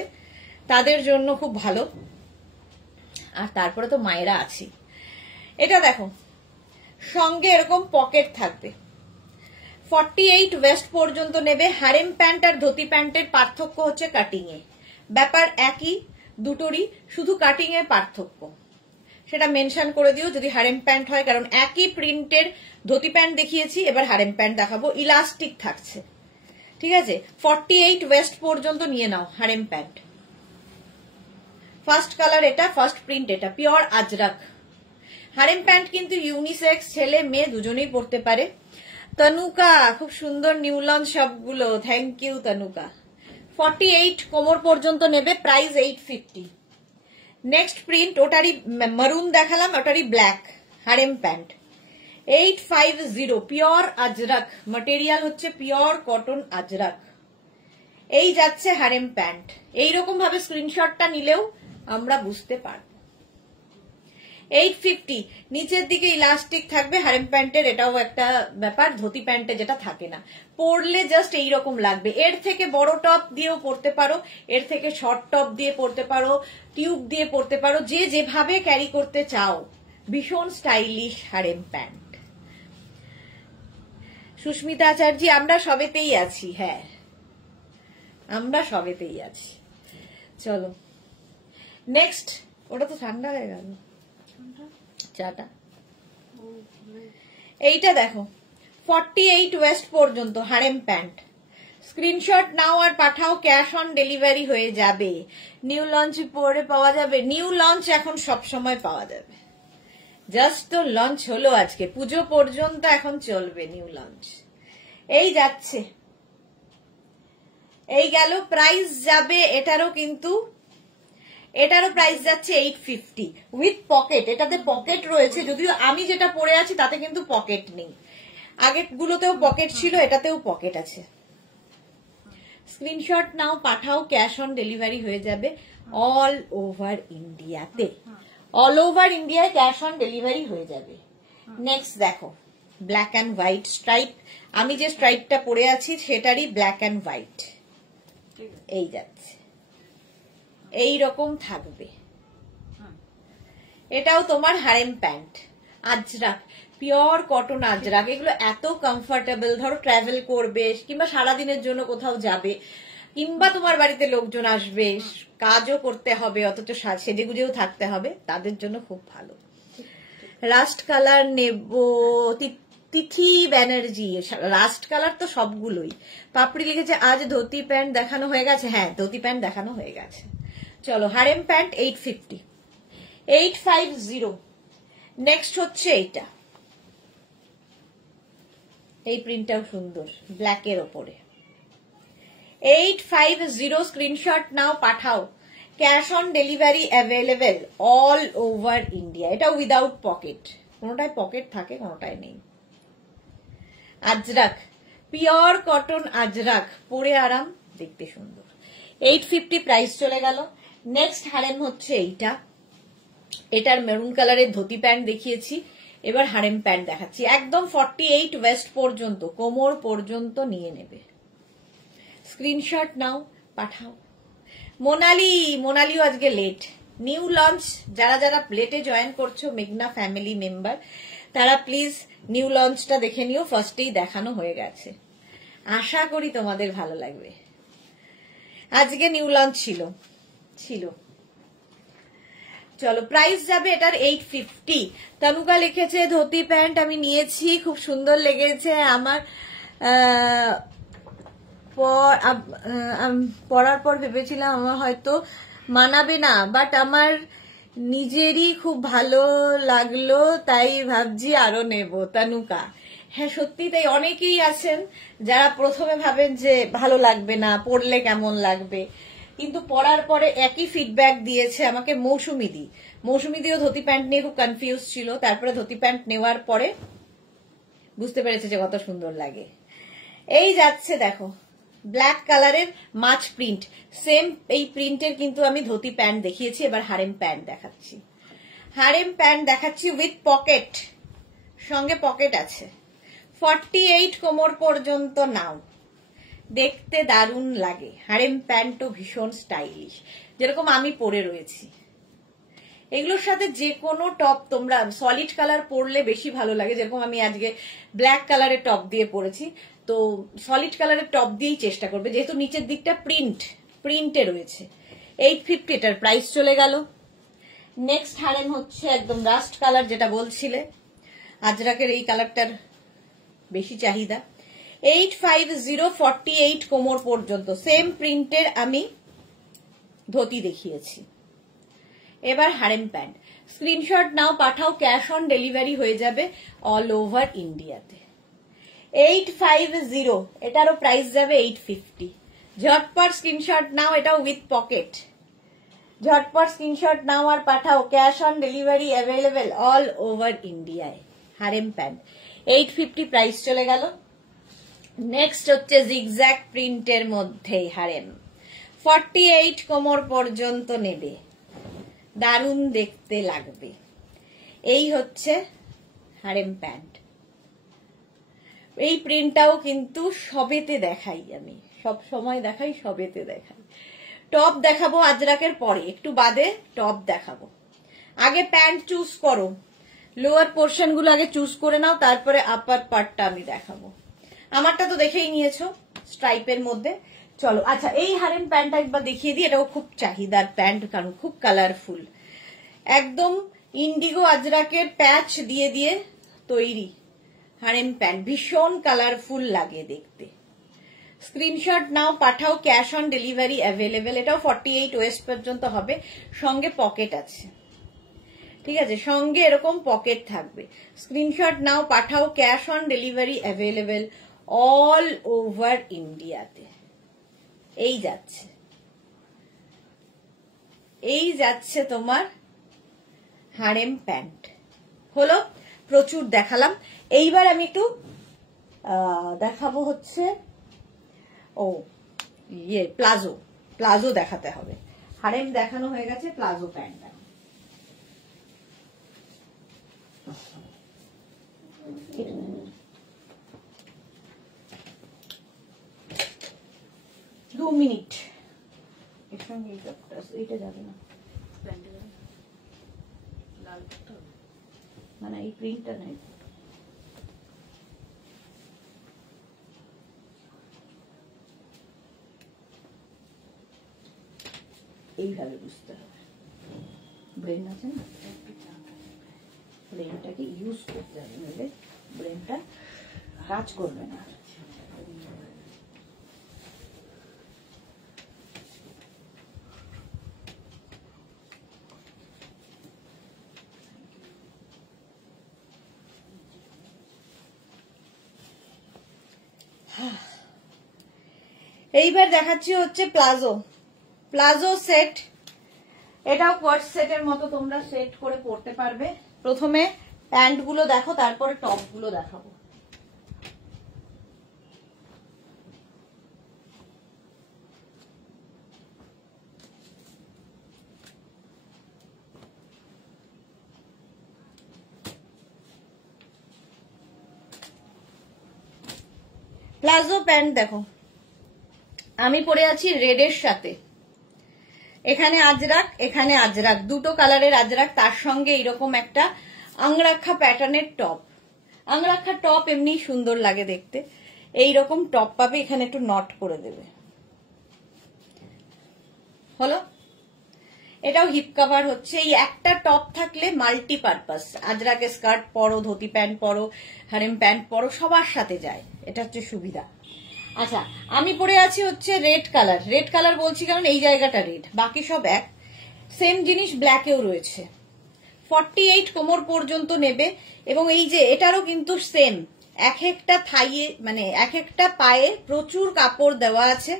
তাদের জন্য খুব ভালো, আর তারপরে তো মায়েরা আছি। এটা দেখো, সঙ্গে এরকম পকেট থাকবে। 48 ওয়েস্ট পর্যন্ত নেবে। হারেম প্যান্ট আর ধুতি প্যান্টের পার্থক্য হচ্ছে কাটিং এ। ব্যাপার একই দুটোরই, শুধু কাটিং এর পার্থক্য। সেটা মেনশন করে দিও যদি হারেম প্যান্ট হয়, কারণ একই প্রিন্টের ধুতি প্যান্ট দেখিয়েছি, এবার হারেম প্যান্ট দেখাবো। ইলাস্টিক থাকছে, ঠিক আছে। 48 ওয়েস্ট পর্যন্ত নিয়ে নাও হারেম প্যান্ট। ফার্স্ট কালার এটা, ফার্স্ট প্রিন্ট এটা, পিওর আজরাক। হারেম প্যান্ট কিন্তু ইউনিসেক্স, ছেলে মেয়ে দুজনেই পরতে পারে। তনুকা, খুব সুন্দর নিউ লঞ্চ সবগুলো, থ্যাংক ইউ তনুকা। 48 কোমর পর্যন্ত নেবে, প্রাইস 850। নেক্সট প্রিন্ট, ওটারই মারুন দেখালাম, ওটারই black. Harem pant 850, pure ajrakh, material হচ্ছে পিওর কটন আজরাক। এই যাচ্ছে হারেম প্যান্ট। এইরকম ভাবে স্ক্রিনশটটা নিলেও আমরা বুঝতে পারবো। 850, নিচের দিকে ইলাস্টিক থাকবে হারেম প্যান্টের, এটাও একটা ব্যাপার, ধুতি প্যান্টে যেটা থাকে না। পরলে জাস্ট এইরকম লাগবে। এর থেকে বড় টপ দিয়েও পরতে পারো, এর থেকে শর্ট টপ দিয়ে পরতে পারো, টিউব দিয়ে পরতে পারো, যে যেভাবে ক্যারি করতে চাও। ভীষণ stylish harem pant. Sushmita Acharya, আমরা সবেতেই আছি। হ্যাঁ আমরা সবেতেই আছি। চলো নেক্সট। ওটা তো ঠান্ডা হয়ে গেল চাটা। এইটা দেখো, 48 ওয়েস্ট পর্যন্ত হারেম প্যান্ট। স্ক্রিনশট নাও আর পাঠাও, ক্যাশ অন ডেলিভারি হয়ে যাবে। নিউ লঞ্চ পরে পাওয়া যাবে। নিউ লঞ্চ এখন সব সময় পাওয়া যাবে, জাস্ট তো লঞ্চ হলো আজকে, পুজো পর্যন্ত এখন চলবে নিউ লঞ্চ। এই যাচ্ছে, এই গেল। প্রাইস যাবে এটারও, কিন্তু এটারও প্রাইস যাচ্ছে 850 উইথ পকেট। এটাতে পকেট রয়েছে, যদিও আমি যেটা পরে আছি তাতে কিন্তু পকেট নেই। আগের গুলোতেও পকেট ছিল, এটাতেও পকেট আছে। স্ক্রিনশট নাও পাঠাও, ক্যাশ অন ডেলিভারি হয়ে যাবে অল ওভার ইন্ডিয়াতে। অল ওভার ইন্ডিয়ায় ক্যাশ অন ডেলিভারি হয়ে যাবে। নেক্সট দেখো, ব্ল্যাক অ্যান্ড হোয়াইট স্ট্রাইপ। আমি যে স্ট্রাইপটা পরে আছি সেটারই ব্ল্যাক অ্যান্ড হোয়াইট। এই যাচ্ছে, এই রকম থাকবে। এটাও তোমার harem pant, Ajrak, pure cotton Ajrak. এগুলো এত কমফোর্টেবল, ধরো ট্রাভেল করবে কিংবা সারাদিনের জন্য কোথাও যাবে, কিংবা তোমার বাড়িতে লোকজন আসবে, কাজও করতে হবে অথচ সেজেগুজেও থাকতে হবে, তাদের জন্য খুব ভালো। লাস্ট কালার নেব তিথি ব্যানার্জি, লাস্ট কালার তো সবগুলোই। পাপড়ি লিখেছে আজ ধুতি প্যান্ট দেখানো হয়ে গেছে। হ্যাঁ, ধুতি প্যান্ট দেখানো হয়ে গেছে। চলো, হারেম প্যান্ট 850, 850। নেক্সট হচ্ছে এইটা, এই প্রিন্টটাও সুন্দর, ব্ল্যাকের ওপরে। 850, স্ক্রিনশট নাও, পাঠাও। Cash on delivery available all over India. এটা উইদাউট পকেট, কোনোটায় পকেট থাকে, কোনোটায় নেই। আজরাক, পিওর কটন আজরাক, পরে আরাম, দেখতে সুন্দর। 850 প্রাইস চলে গেল। নেক্সট হারেম হচ্ছে এইটা, এটার মেরুন কালারের ধুতি প্যান্ট দেখিয়েছি, এবার হারেম প্যান্ট দেখাচ্ছি। একদম 48 ওয়েস্ট পর্যন্ত, কোমর পর্যন্ত নিয়ে নেবে। স্ক্রিনশট নাও, পাঠাও। মোনালিও আজকে লেট, নিউ লঞ্চ। যারা যারা লেটে জয়েন করছো মেঘনা ফ্যামিলি মেম্বার, তারা প্লিজ নিউ লঞ্চটা দেখে নিও, ফার্স্টেই দেখানো হয়ে গেছে। আশা করি তোমাদের ভালো লাগবে। আজকে নিউ লঞ্চ ছিল। চলো, প্রাইস যাবে এটার 850। তনুকা লিখেছে ধুতি প্যান্ট আমি নিয়েছি, খুব সুন্দর লেগেছে আমার। পরার পর ভেবেছিলাম আমার হয়তো মানাবে না, বাট আমার নিজেরই খুব ভালো লাগলো, তাই ভাবছি আরো নেব। তনুকা, হ্যাঁ সত্যি তাই। অনেকেই আছেন যারা প্রথমে ভাবেন যে ভালো লাগবে না, পরলে কেমন লাগবে, কিন্তু পরার পরে একই ফিডব্যাক দিয়েছে আমাকে মৌসুমিদিও ধুতি প্যান্ট নিয়ে খুব কনফিউজ ছিল, তারপরে ধুতি প্যান্ট নেওয়ার পরে বুঝতে পেরেছে যে কত সুন্দর লাগে। এই যাচ্ছে দেখো, ব্ল্যাক কালারের মাছ প্রিন্ট, সেম এই প্রিন্টের কিন্তু আমি ধুতি প্যান্ট দেখিয়েছি, এবার হারেম প্যান্ট দেখাচ্ছি। হারেম প্যান্ট দেখাচ্ছি উইথ পকেট, সঙ্গে পকেট আছে। 48 কোমর পর্যন্ত নাও, দেখতে দারুণ লাগে। হারেম প্যান্টও ভীষণ স্টাইলিশ, যেরকম আমি পরে রয়েছি। এগুলোর সাথে যে কোনো টপ তোমরা সলিড কালার পরলে বেশি ভালো লাগে, যেরকম আমি আজকে ব্ল্যাক কালারের টপ দিয়ে পরেছি, তো সলিড কালারের টপ দিয়েই চেষ্টা করবে, যেহেতু নিচের দিকটা প্রিন্টে রয়েছে। 850 এটার প্রাইস চলে গেল। নেক্সট হারেম হচ্ছে একদম রাস্ট কালার, যেটা বলছিলে, আজরাকের এই কালারটার বেশি চাহিদা। 850, 48 কোমর পর্যন্ত, সেম প্রিন্টের আমি ধুতি দেখিয়েছি। এবার হারেম প্যান্ট। স্ক্রিনশট নাও, পাঠাও। ক্যাশ অন ডেলিভারি হয়ে যাবে অল ওভার ইন্ডিয়াতে। 850, এটারও প্রাইস যাবে 850। ঝটপট স্ক্রিনশট নাও, এটাও উইথ পকেট। ঝটপট স্ক্রিনশট নাও আর পাঠাও। Cash on delivery available all over ইন্ডিয়ায়। হারেম প্যান্ট 850 প্রাইস চলে গেল। নেক্সট হচ্ছে জিগজ্যাগ প্রিন্টের মধ্যে হারেম, 48 কোমর পর্যন্ত নেবে, দারুণ দেখতে লাগবে। এই হচ্ছে হারেম প্যান্ট। এই প্রিন্টটাও কিন্তু সবেতে দেখাই, আমি সব সময় দেখাই, সবেতে দেখাই। টপ দেখাবো আজরাকের পরে, একটু বাদে টপ দেখাবো। আগে প্যান্ট চুজ করো, লোয়ার পোর্শন গুলো আগে চুজ করে নাও, তারপরে আপার পার্টটা আমি দেখাবো। আমারটা তো দেখেই নিয়েছো, স্ট্রাইপের মধ্যে। চলো, আচ্ছা এই হারেম প্যান্টটা একবার দেখিয়ে দিই। এটাও খুব চাহিদার প্যান্ট, কারণ খুব কালারফুল, একদম ইন্ডিগো আজরাকের প্যাচ দিয়ে দিয়ে তৈরি হারেম প্যান্ট, ভীষণ কালারফুল লাগে দেখতে। স্ক্রিনশট নাও, পাঠাও। Cash on delivery available. এটাও 48 ওয়েস্ট পর্যন্ত হবে, সঙ্গে পকেট আছে। ঠিক আছে, সঙ্গে এরকম পকেট থাকবে। স্ক্রিনশট নাও, পাঠাও। Cash on delivery available all over ইন্ডিয়াতে। এই যাচ্ছে তোমার হারেম প্যান্ট। হলো, প্রচুর দেখালাম। এইবার আমি একটু দেখাবো হচ্ছে প্লাজো দেখাতে হবে। হারেম দেখানো হয়ে গেছে, প্লাজো প্যান্ট। 2 মিনিট। এর সঙ্গে এইটা যাবে না, মানে এই প্রিন্টটা নাই। এইভাবে বুঝতে হবে, ব্রেন আছে না, ব্রেনটাকে ইউজ করতে হবে, নইলে ব্রেনটা কাজ করবে না। এইবার দেখাচ্ছি হচ্ছে প্লাজো সেট। এটাও কোয়ার্ট সেটের মতো তোমরা সেট করে পরতে পারবে। প্রথমে প্যান্ট গুলো দেখো, তারপরে টপ গুলো দেখাবো। প্লাজো প্যান্ট দেখো, আমি পরে আছি রেডের সাথে, এখানে আজরাক এখানে আজরাক, দুটো কালারের আজরাক, তার সঙ্গে এইরকম একটা আংরাক্ষা প্যাটার্নের টপ। আংরাক্ষা টপ এমনি সুন্দর লাগে দেখতে। এইরকম টপ পাবে, এখানে একটু নট করে দেবে, হলো। এটাও হিপ কভার হচ্ছে। এই একটা টপ থাকলে মাল্টিপারপাস, আজরাকে স্কার্ট পরো, ধুতি প্যান্ট পরো, হারেম প্যান্ট পরো, সবার সাথে যায়, এটা হচ্ছে সুবিধা। আচ্ছা, আমি পরে আছি হচ্ছে রেড কালার। রেড কালার বলছি কারণ এই জায়গাটা রেড, বাকি সব এক। সেম জিনিস ব্ল্যাকেও রয়েছে। 48 কোমর পর্যন্ত নেবে। এবং এই যে এটারও কিন্তু সেম, এক একটা থাইয়ে মানে এক একটা পায়ে প্রচুর কাপড় দেওয়া আছে।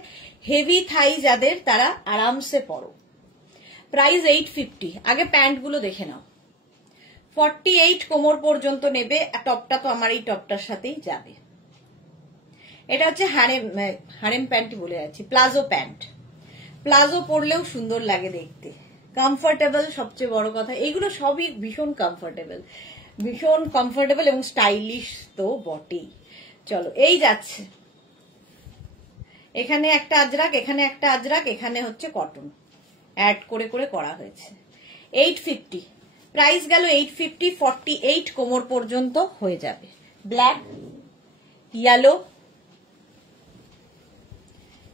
হেভি থাই যাদের, তারা আরামসে পরো। প্রাইস 850। আগে প্যান্ট গুলো দেখে নাও। 48 কোমর পর্যন্ত নেবে। টপটা তো আমার এই টপটার সাথেই যাবে। এটা হচ্ছে হারেম প্যান্টই বলে যাচ্ছি, প্লাজো প্যান্ট। প্লাজো পরলেও সুন্দর লাগে দেখতে, কমফোর্টেবল সবচেয়ে বড় কথা। এইগুলো সবই ভীষণ কমফোর্টেবল এবং স্টাইলিশ তো বটেই। চলো, এই যাচ্ছে, এখানে একটা আজরাক, এখানে একটা আজরাক, এখানে হচ্ছে কটন অ্যাড করে করে করা হয়েছে। 850 প্রাইস গেল। 850। 48 কোমর পর্যন্ত হয়ে যাবে। Black,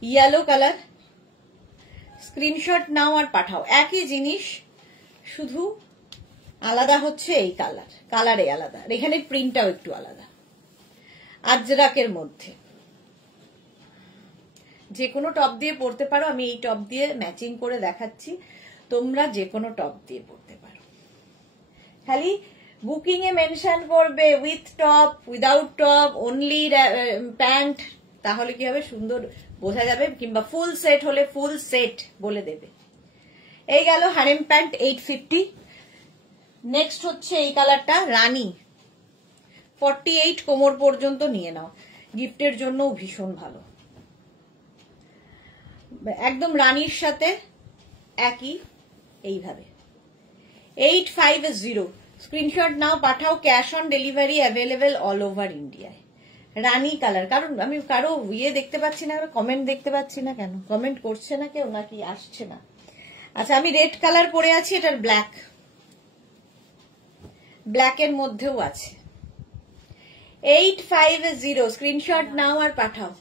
yellow colour. স্ক্রিনশট নাও আর পাঠাও। একই জিনিস, শুধু আলাদা হচ্ছে এই কালারে আলাদা, আর এখানে প্রিন্টটাও একটু আলাদা। আজরাকের মধ্যে যে কোনো টপ দিয়ে পরতে পারো। আমি এই টপ দিয়ে ম্যাচিং করে দেখাচ্ছি, তোমরা যে কোনো টপ দিয়ে পরতে পারো। খালি বুকিং এ মেনশন করবে with top, without top, only pant, তাহলে কি হবে, সুন্দর বোঝা যাবে। কিংবা ফুল সেট হলে ফুল সেট বলে দেবে। এই গেল হারেম প্যান্ট 850। নেক্সট হচ্ছে এই কালারটা রানী। 48 কোমর পর্যন্ত নিয়ে নাও, গিফটের জন্য ভীষণ ভালো। একদম রানীর সাথে একই, এইভাবে। 850 স্ক্রিনশট নাও পাঠাও। Cash on delivery available all over ইন্ডিয়ায়। রানী কালার। কারণ আমি কারো দেখতে পাচ্ছি না, কমেন্ট দেখতে পাচ্ছি না। কেন কমেন্ট করছে না কেউ, নাকি আসছে না? আচ্ছা, আমি রেড কালার পরে আছি, এটার ব্ল্যাকের মধ্যেও আছে। 850 স্ক্রিনশট নাও আর পাঠাও।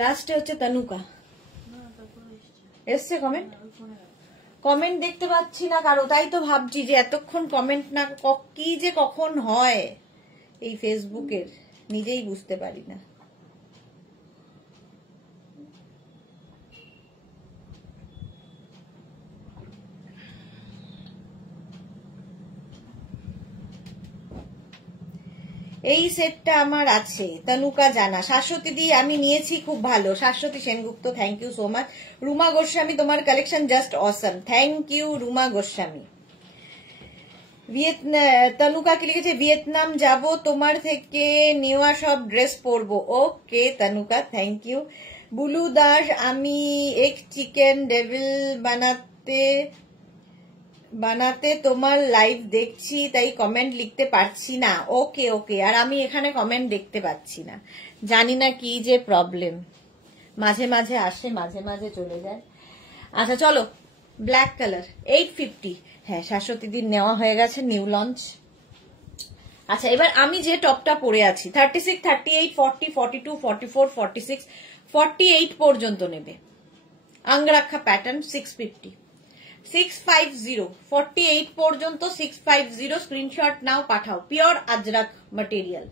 লাস্টে হচ্ছে তনুকা এসছে। কমেন্ট দেখতে পাচ্ছি না কারো, তাই তো ভাবছি যে এতক্ষণ কমেন্ট না, কি যে কখন হয় এই ফেসবুকের, নিজেই বুঝতে পারি না। এই সেটটা আমার আছে, তনুকা জানা। শাশ্বতী দি আমি নিয়েছি, খুব ভালো। Shashwati Sengupta, thank you so much. Ruma Goswami, তোমার collection just awesome, thank you Ruma Goswami. Tanuka কি লিখেছে, ভিয়েতনাম যাব, তোমার থেকে নেওয়া সব ড্রেস পরবো। Okay Tanuka, thank you. Bulu Das, আমি এক চিকেন ডেভিল বানাতে তোমার লাইভ দেখছি, তাই কমেন্ট লিখতে পারছি না। ওকে ওকে। আর আমি এখানে কমেন্ট দেখতে পাচ্ছি না, জানি না কি যে প্রবলেম, মাঝে মাঝে আসে মাঝে মাঝে চলে যায়। আচ্ছা চলো, ব্ল্যাক কালার 850। হ্যাঁ, শাশ্বতী দিন নেওয়া হয়ে গেছে, নিউ লঞ্চ। আচ্ছা, এবার আমি যে টপটা পরে আছি 36, 38, 40, 42, 44, 46, 48 পর্যন্ত নেবে। আংরাক্ষা প্যাটার্ন 650। 650 48 পর্যন্ত 650। স্ক্রিনশট নাও পাঠাও। Pure ajrakh material.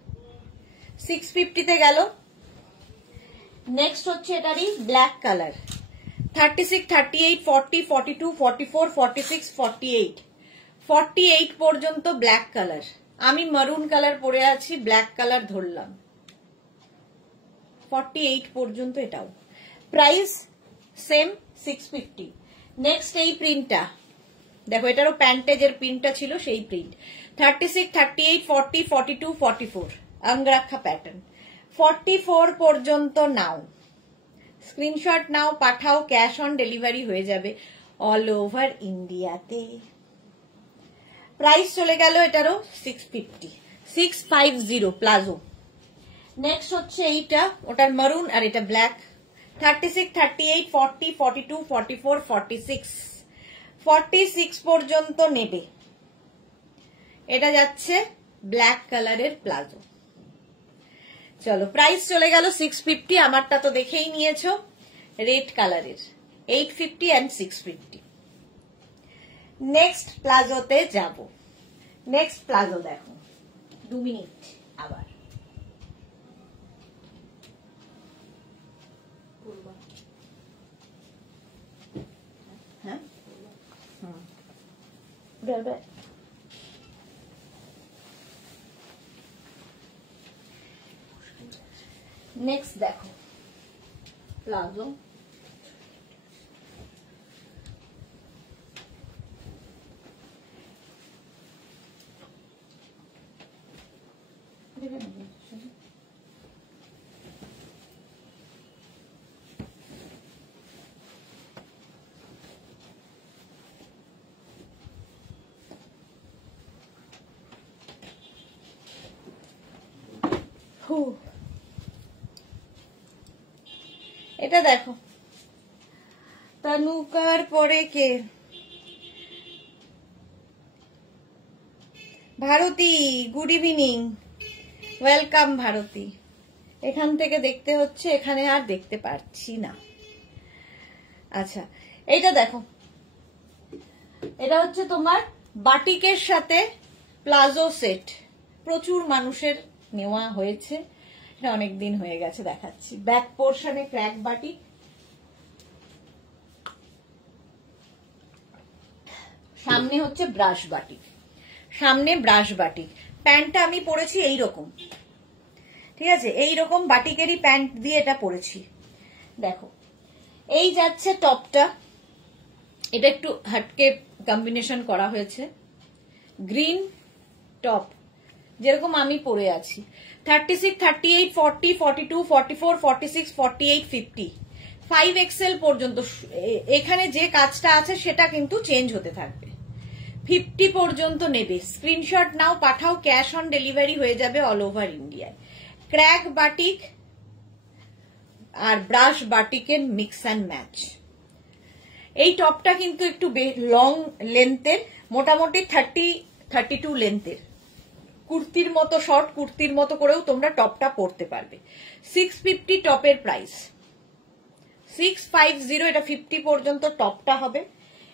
650 গেল। নেক্সট হচ্ছে এটারই ব্ল্যাক কালার 36, 38, 40, 42, 44, 46, 48 48 পর্যন্ত ব্ল্যাক কালার। আমি মারুন কালার পরে আছি, ব্ল্যাক কালার ধরলাম। 48 পর্যন্ত এটাও প্রাইস সেম 650। নেক্সট এই প্রিন্টটা দেখো, এটারও প্যান্টেজের প্রিন্টটা ছিল সেই প্রিন্ট 36, 38, 40, 42, 44 অঙ্গরাখা প্যাটার্ন। 44 পর্যন্ত নাও, স্ক্রিনশট নাও, পাঠাও, ক্যাশ অন ডেলিভারি হয়ে যাবে অল ওভার ইন্ডিয়াতে। প্রাইস চলে গেল এটারও 650, 650 প্লাজো। নেক্সট হচ্ছে এইটা, ওটার মারুন আর এটা ব্ল্যাক 36, 38, 40, 42, 44, 46 46 পর্যন্ত নেবে। এটা যাচ্ছে ব্ল্যাক কালারের প্লাজো। চলো প্রাইস চলে গেল 650। আমারটা তো দেখেই নিয়েছো, রেড কালারের 850 and 650। নেক্সট প্লাজোতে যাব। নেক্সট প্লাজো দেখো, 2 মিনিট আবার। হ্যাঁ নেক্সট দেখো প্লাজো, এটা দেখো তনুকার পরে কে, Bharati. Good evening, welcome Bharati. এখান থেকে দেখতে হচ্ছে, এখানে আর দেখতে পাচ্ছি না। আচ্ছা এইটা দেখো, এটা হচ্ছে তোমার বাটিকের সাথে প্লাজো সেট। প্রচুর মানুষের নেওয়া হয়েছে, এটা অনেকদিন হয়ে গেছে। দেখাচ্ছি ব্যাক পোর্শনে ক্র্যাক বাটিক, সামনে হচ্ছে ব্রাশ বাটিক, সামনে ব্রাশ বাটিক। প্যান্টটা আমি পরেছি এইরকম, ঠিক আছে, এইরকম বাটিকেরই প্যান্ট দিয়ে এটা পরেছি। দেখো এই যাচ্ছে টপটা, এটা একটু হাটকে কম্বিনেশন করা হয়েছে, গ্রিন টপ যেরকম আমি পরে আছি। 36, 38, 40, 42, 44, 46, 48, 50 5XL পর্যন্ত। এখানে যে কাজটা আছে সেটা কিন্তু চেঞ্জ হতে থাকবে। 50 পর্যন্ত নেবে। স্ক্রিনশট নাও, পাঠাও, ক্যাশ অন ডেলিভারি হয়ে যাবে অল ওভার ইন্ডিয়ায়। ক্র্যাক বাটিক আর ব্রাশ বাটিকের মিক্স অ্যান্ড ম্যাচ। এই টপটা কিন্তু একটু লং লেন্থের, মোটামুটি 32 লেন্থের, কুর্তির মতো, শর্ট কুর্তির মতো করেও তোমরা টপটা পরতে পারবে। 650 টপের প্রাইস, 650। এটা 50 পর্যন্ত টপটা হবে।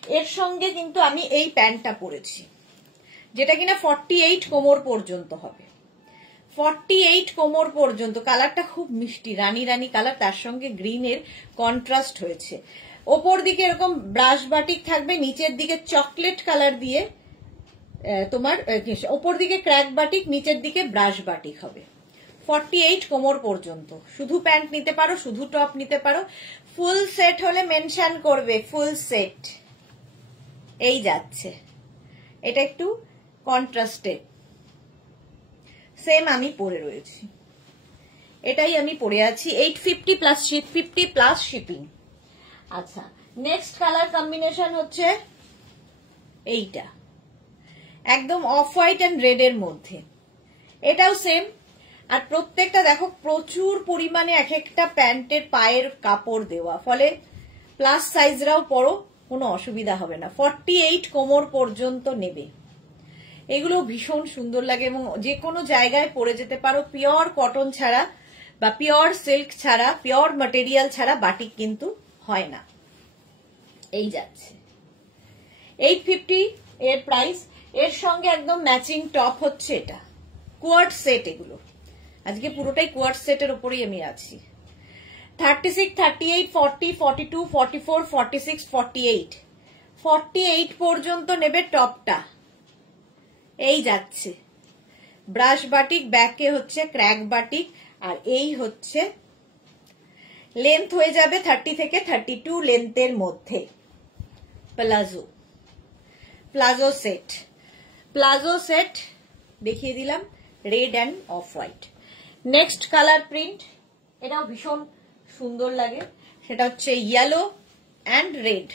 এর সঙ্গে কিন্তু আমি এই প্যান্টটা পরেছি, যেটা কিনা 48 কোমর পর্যন্ত হবে। 48 কোমর পর্যন্ত। কালারটা খুব মিষ্টি, রানী রানী কালার, তার সঙ্গে গ্রিনের কন্ট্রাস্ট হয়েছে। ওপর দিকে এরকম ব্রাশ বাটিক থাকবে, নিচের দিকে চকলেট কালার দিয়ে তোমার ওপর দিকে ক্র্যাক বাটিক, নিচের দিকে ব্রাশ বাটিক হবে। 48 কোমর পর্যন্ত। শুধু প্যান্ট নিতে পারো, শুধু টপ নিতে পারো। ফুল সেট হলে মেনশন করবে, ফুল সেট। এই যাচ্ছে, এটা একটু কন্ট্রাস্টে, সেম আমি পরে রয়েছি, এটাই আমি পরে আছি। 850 প্লাস 50 প্লাস শিপিং। আচ্ছা নেক্সট কালার কম্বিনেশন হচ্ছে এইটা, একদম অফ হোয়াইট এন্ড রেড এর মধ্যে। এটাও সেম। আর প্রত্যেকটা দেখো প্রচুর পরিমাণে এক একটা প্যান্টের পায়ের কাপড় দেওয়া, ফলে প্লাস সাইজরাও পরো, কোনো অসুবিধা হবে না। 48 কোমর পর্যন্ত নেবে। এগুলো ভীষণ সুন্দর লাগে এবং যে কোনো জায়গায় পরে যেতে পারো। পিওর কটন ছাড়া বা পিওর সিল্ক ছাড়া, পিওর ম্যাটেরিয়াল ছাড়া বাটিক কিন্তু হয় না। এই যাচ্ছে 850 এর প্রাইস। এর সঙ্গে একদম ম্যাচিং টপ হচ্ছে এটা, কোয়ার্ড সেট এগুলো। আজকে পুরোটাই কোয়ার্ট সেটের উপরেই আমি আছি। 36, 38, 40, 42, 44, 46, 48, 48 পর্যন্ত নেবে টপটা। এই যাচ্ছে ব্রাশ বাটিক, ব্যাকে হচ্ছে ক্র্যাক বাটিক, আর এই হচ্ছে লেন্থ হয়ে যাবে 30 থেকে 32 লেন্থের মধ্যে। Palazzo, palazzo set, palazzo set দেখিয়ে দিলাম, red and off white. Next colour print, এটাও ভীষণ সুন্দর লাগে, সেটা হচ্ছে ইয়েলো অ্যান্ড রেড।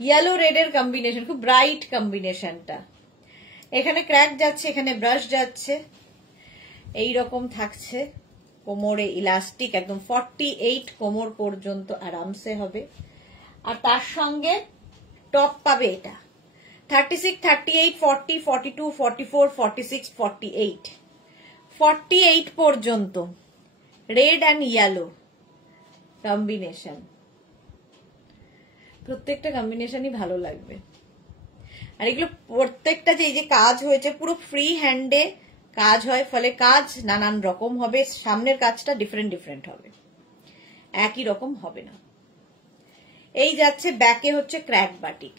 ইয়েলো রেডের কম্বিনেশন, খুব ব্রাইট কম্বিনেশনটা। এখানে ক্র্যাক যাচ্ছে, এখানে ব্রাশ যাচ্ছে, এই রকম থাকছে। কোমরে ইলাস্টিক একদম 48 কোমর পর্যন্ত আরামসে হবে। আর তার সঙ্গে টপ পাবে এটা 36, 38, 40, 42, 44, 46, 48, 48 পর্যন্ত রেড অ্যান্ড ইয়েলো কম্বিনেশন। প্রত্যেকটা কম্বিনেশনই ভালো লাগবে। আর এগুলো প্রত্যেকটা যে এই যে কাজ হয়েছে পুরো ফ্রি হ্যান্ডে কাজ হয়, ফলে কাজ নানান রকম হবে, সামনের কাজটা ডিফারেন্ট ডিফারেন্ট হবে, একই রকম হবে না। এই যাচ্ছে ব্যাকে হচ্ছে ক্র্যাক বাটিক,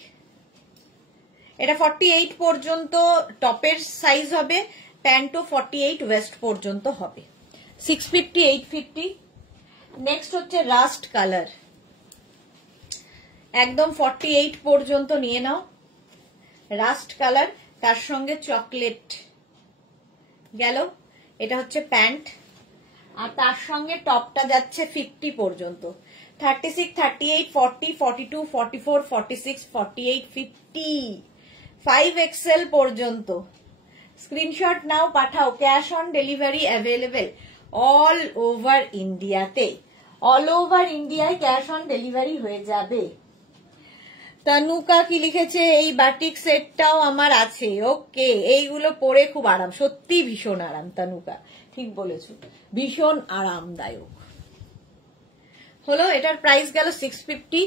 এটা 48 পর্যন্ত টপের সাইজ হবে, প্যান্টও 48 ওয়েস্ট পর্যন্ত হবে, 650, 850। নেক্সট হচ্ছে রাস্ট কালার, একদম 48 পর্যন্ত নিয়ে নাও, রাস্ট কালার, তার সঙ্গে চকলেট গেল। এটা হচ্ছে প্যান্ট, আর তার সঙ্গে টপটা যাচ্ছে 50 পর্যন্ত, 36, 38, 40, 42, 44, 46, 48, 50, 5XL পর্যন্ত। স্ক্রিনশট নাও, পাঠাও, cash on delivery available all over ইন্ডিয়াতে, অল ওভার ইন্ডিয়ায় ক্যাশ অন ডেলিভারি হয়ে যাবে। তনুকা কি লিখেছে, এই বাটিক সেটটাও আমার আছে। ওকে, এইগুলো পরে খুব আরাম, সত্যি ভীষণ আরাম। তনুকা ঠিক বলেছো, ভীষণ আরামদায়ক। হলো, এটার প্রাইস গেল 650,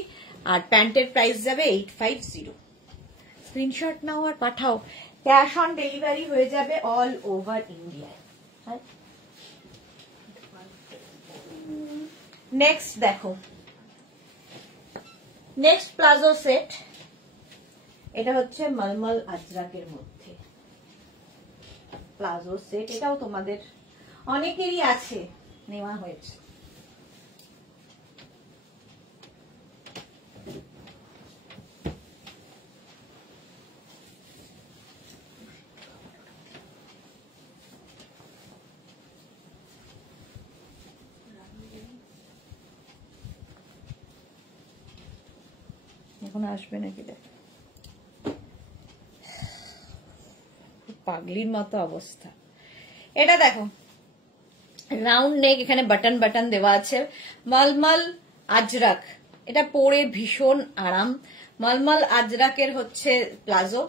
আর প্যান্টের প্রাইস যাবে 850। স্ক্রিনশট নাও আর পাঠাও, ক্যাশ অন ডেলিভারি হয়ে যাবে অল ওভার ইন্ডিয়ায়। নেক্সট দেখো, নেক্সট প্লাজো সেট, এটা হচ্ছে মলমল আজরাকের মধ্যে প্লাজো সেট। এটাও তোমাদের অনেকেরই আছে, নেওয়া হয়েছে। এখন আসবে নাকি দেখ, পাগলির মতো অবস্থা। এটা দেখো রাউন্ড নেক, এখানে বাটন বাটন দেওয়া আছে, মলমল আজরাক। এটা পরে ভীষণ আরাম। মলমল আজরাকের হচ্ছে প্লাজো,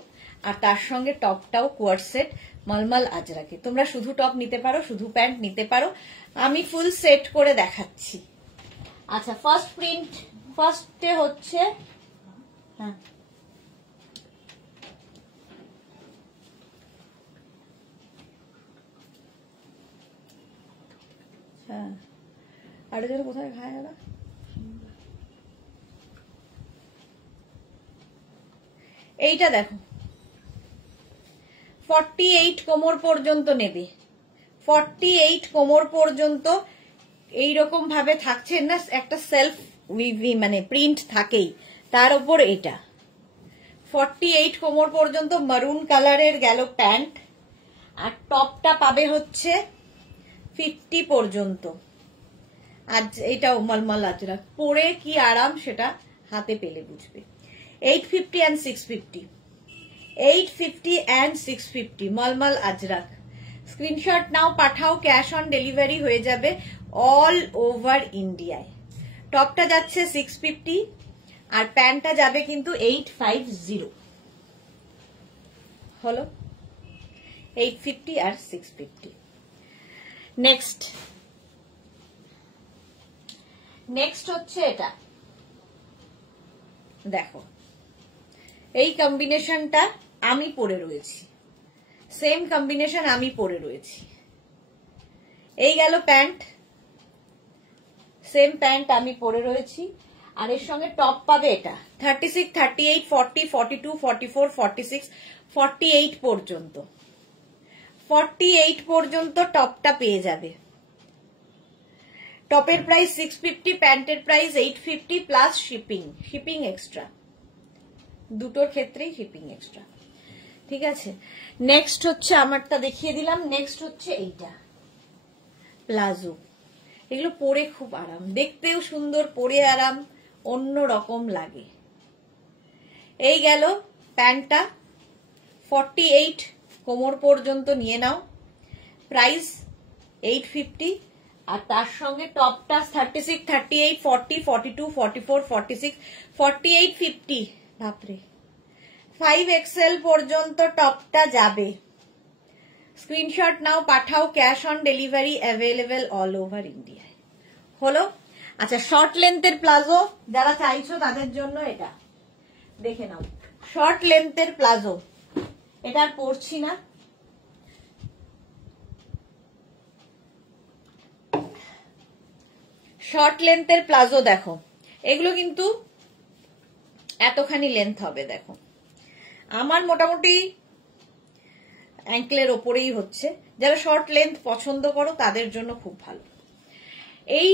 আর তার সঙ্গে টপটাও কোয়ার্ট সেট মলমল আজরাকে। তোমরা শুধু টপ নিতে পারো, শুধু প্যান্ট নিতে পারো, আমি ফুল সেট করে দেখাচ্ছি। আচ্ছা, ফার্স্ট প্রিন্ট, ফার্স্টে হচ্ছে হ্যাঁ হ্যাঁ, আর যেন কোথায় খায় ওরা। এইটা দেখো 48 কোমর পর্যন্ত নেবে, 48 কোমর পর্যন্ত এইরকম ভাবে থাকছে না, একটা সেলফ মানে প্রিন্ট থাকেই তার উপর। এটা 48 কোমর পর্যন্ত মারুন কালারের গেল প্যান্ট, আর টপটা পাবে হচ্ছে 50 পর্যন্ত। আজ এটাও মলমল আজরাক, পরে কি আরাম সেটা হাতে পেলে বুঝবে। 850 and 650, 850 and 650 mulmul ajrakh. Screenshot নাও, পাঠাও, ক্যাশ অন ডেলিভারি হয়ে যাবে অল ওভার ইন্ডিয়ায়। টপটা যাচ্ছে 650, আর প্যান্টটা যাবে কিন্তু 850। হলো 850 আর 650। নেক্সট, নেক্সট হচ্ছে এটা দেখো, এই কম্বিনেশনটা আমি পরে রয়েছি, সেম কম্বিনেশন আমি পরে রয়েছি। এই গেল প্যান্ট, সেম প্যান্ট আমি পরে রয়েছি, আর এর সঙ্গে টপ পাবে এটা 36, 38, 40, 42, 44, 46, 48 পর্যন্ত, 48 পর্যন্ত টপটা পেয়ে যাবে। টপের প্রাইস 650, প্যান্টের প্রাইস 850 প্লাস শিপিং এক্সট্রা, দুটোর ক্ষেত্রেই শিপিং এক্সট্রা। ঠিক আছে, নেক্সট হচ্ছে আমারটা দেখিয়ে দিলাম। নেক্সট হচ্ছে এইটা প্লাজো। এগুলো পরে খুব আরাম, দেখতেও সুন্দর, পরে আরাম, অন্য রকম লাগে। এই গেল প্যান্টটা, 48 কোমর পর্যন্ত নিয়ে নাও, প্রাইস 850, আর তার সঙ্গে টপটা 36, 38, 40, 42, 44, 46, 48, 50, বাপরে 5XL পর্যন্ত টপটা যাবে। স্ক্রিনশট নাও, পাঠাও, cash on delivery available all over ইন্ডিয়ায়। হলো? আচ্ছা, শর্ট লেন্থের প্লাজো যারা চাইছো তাদের জন্য এটা দেখে নাও। শর্ট লেন্থের প্লাজো, এটা আর পরছি না। শর্ট লেন্থের প্লাজো দেখো, এগুলো কিন্তু এতখানি লেন্থ হবে। দেখো আমার মোটামুটি অ্যাঙ্কেলের ওপরেই হচ্ছে, যারা শর্ট লেন্থ পছন্দ করো তাদের জন্য খুব ভালো। এই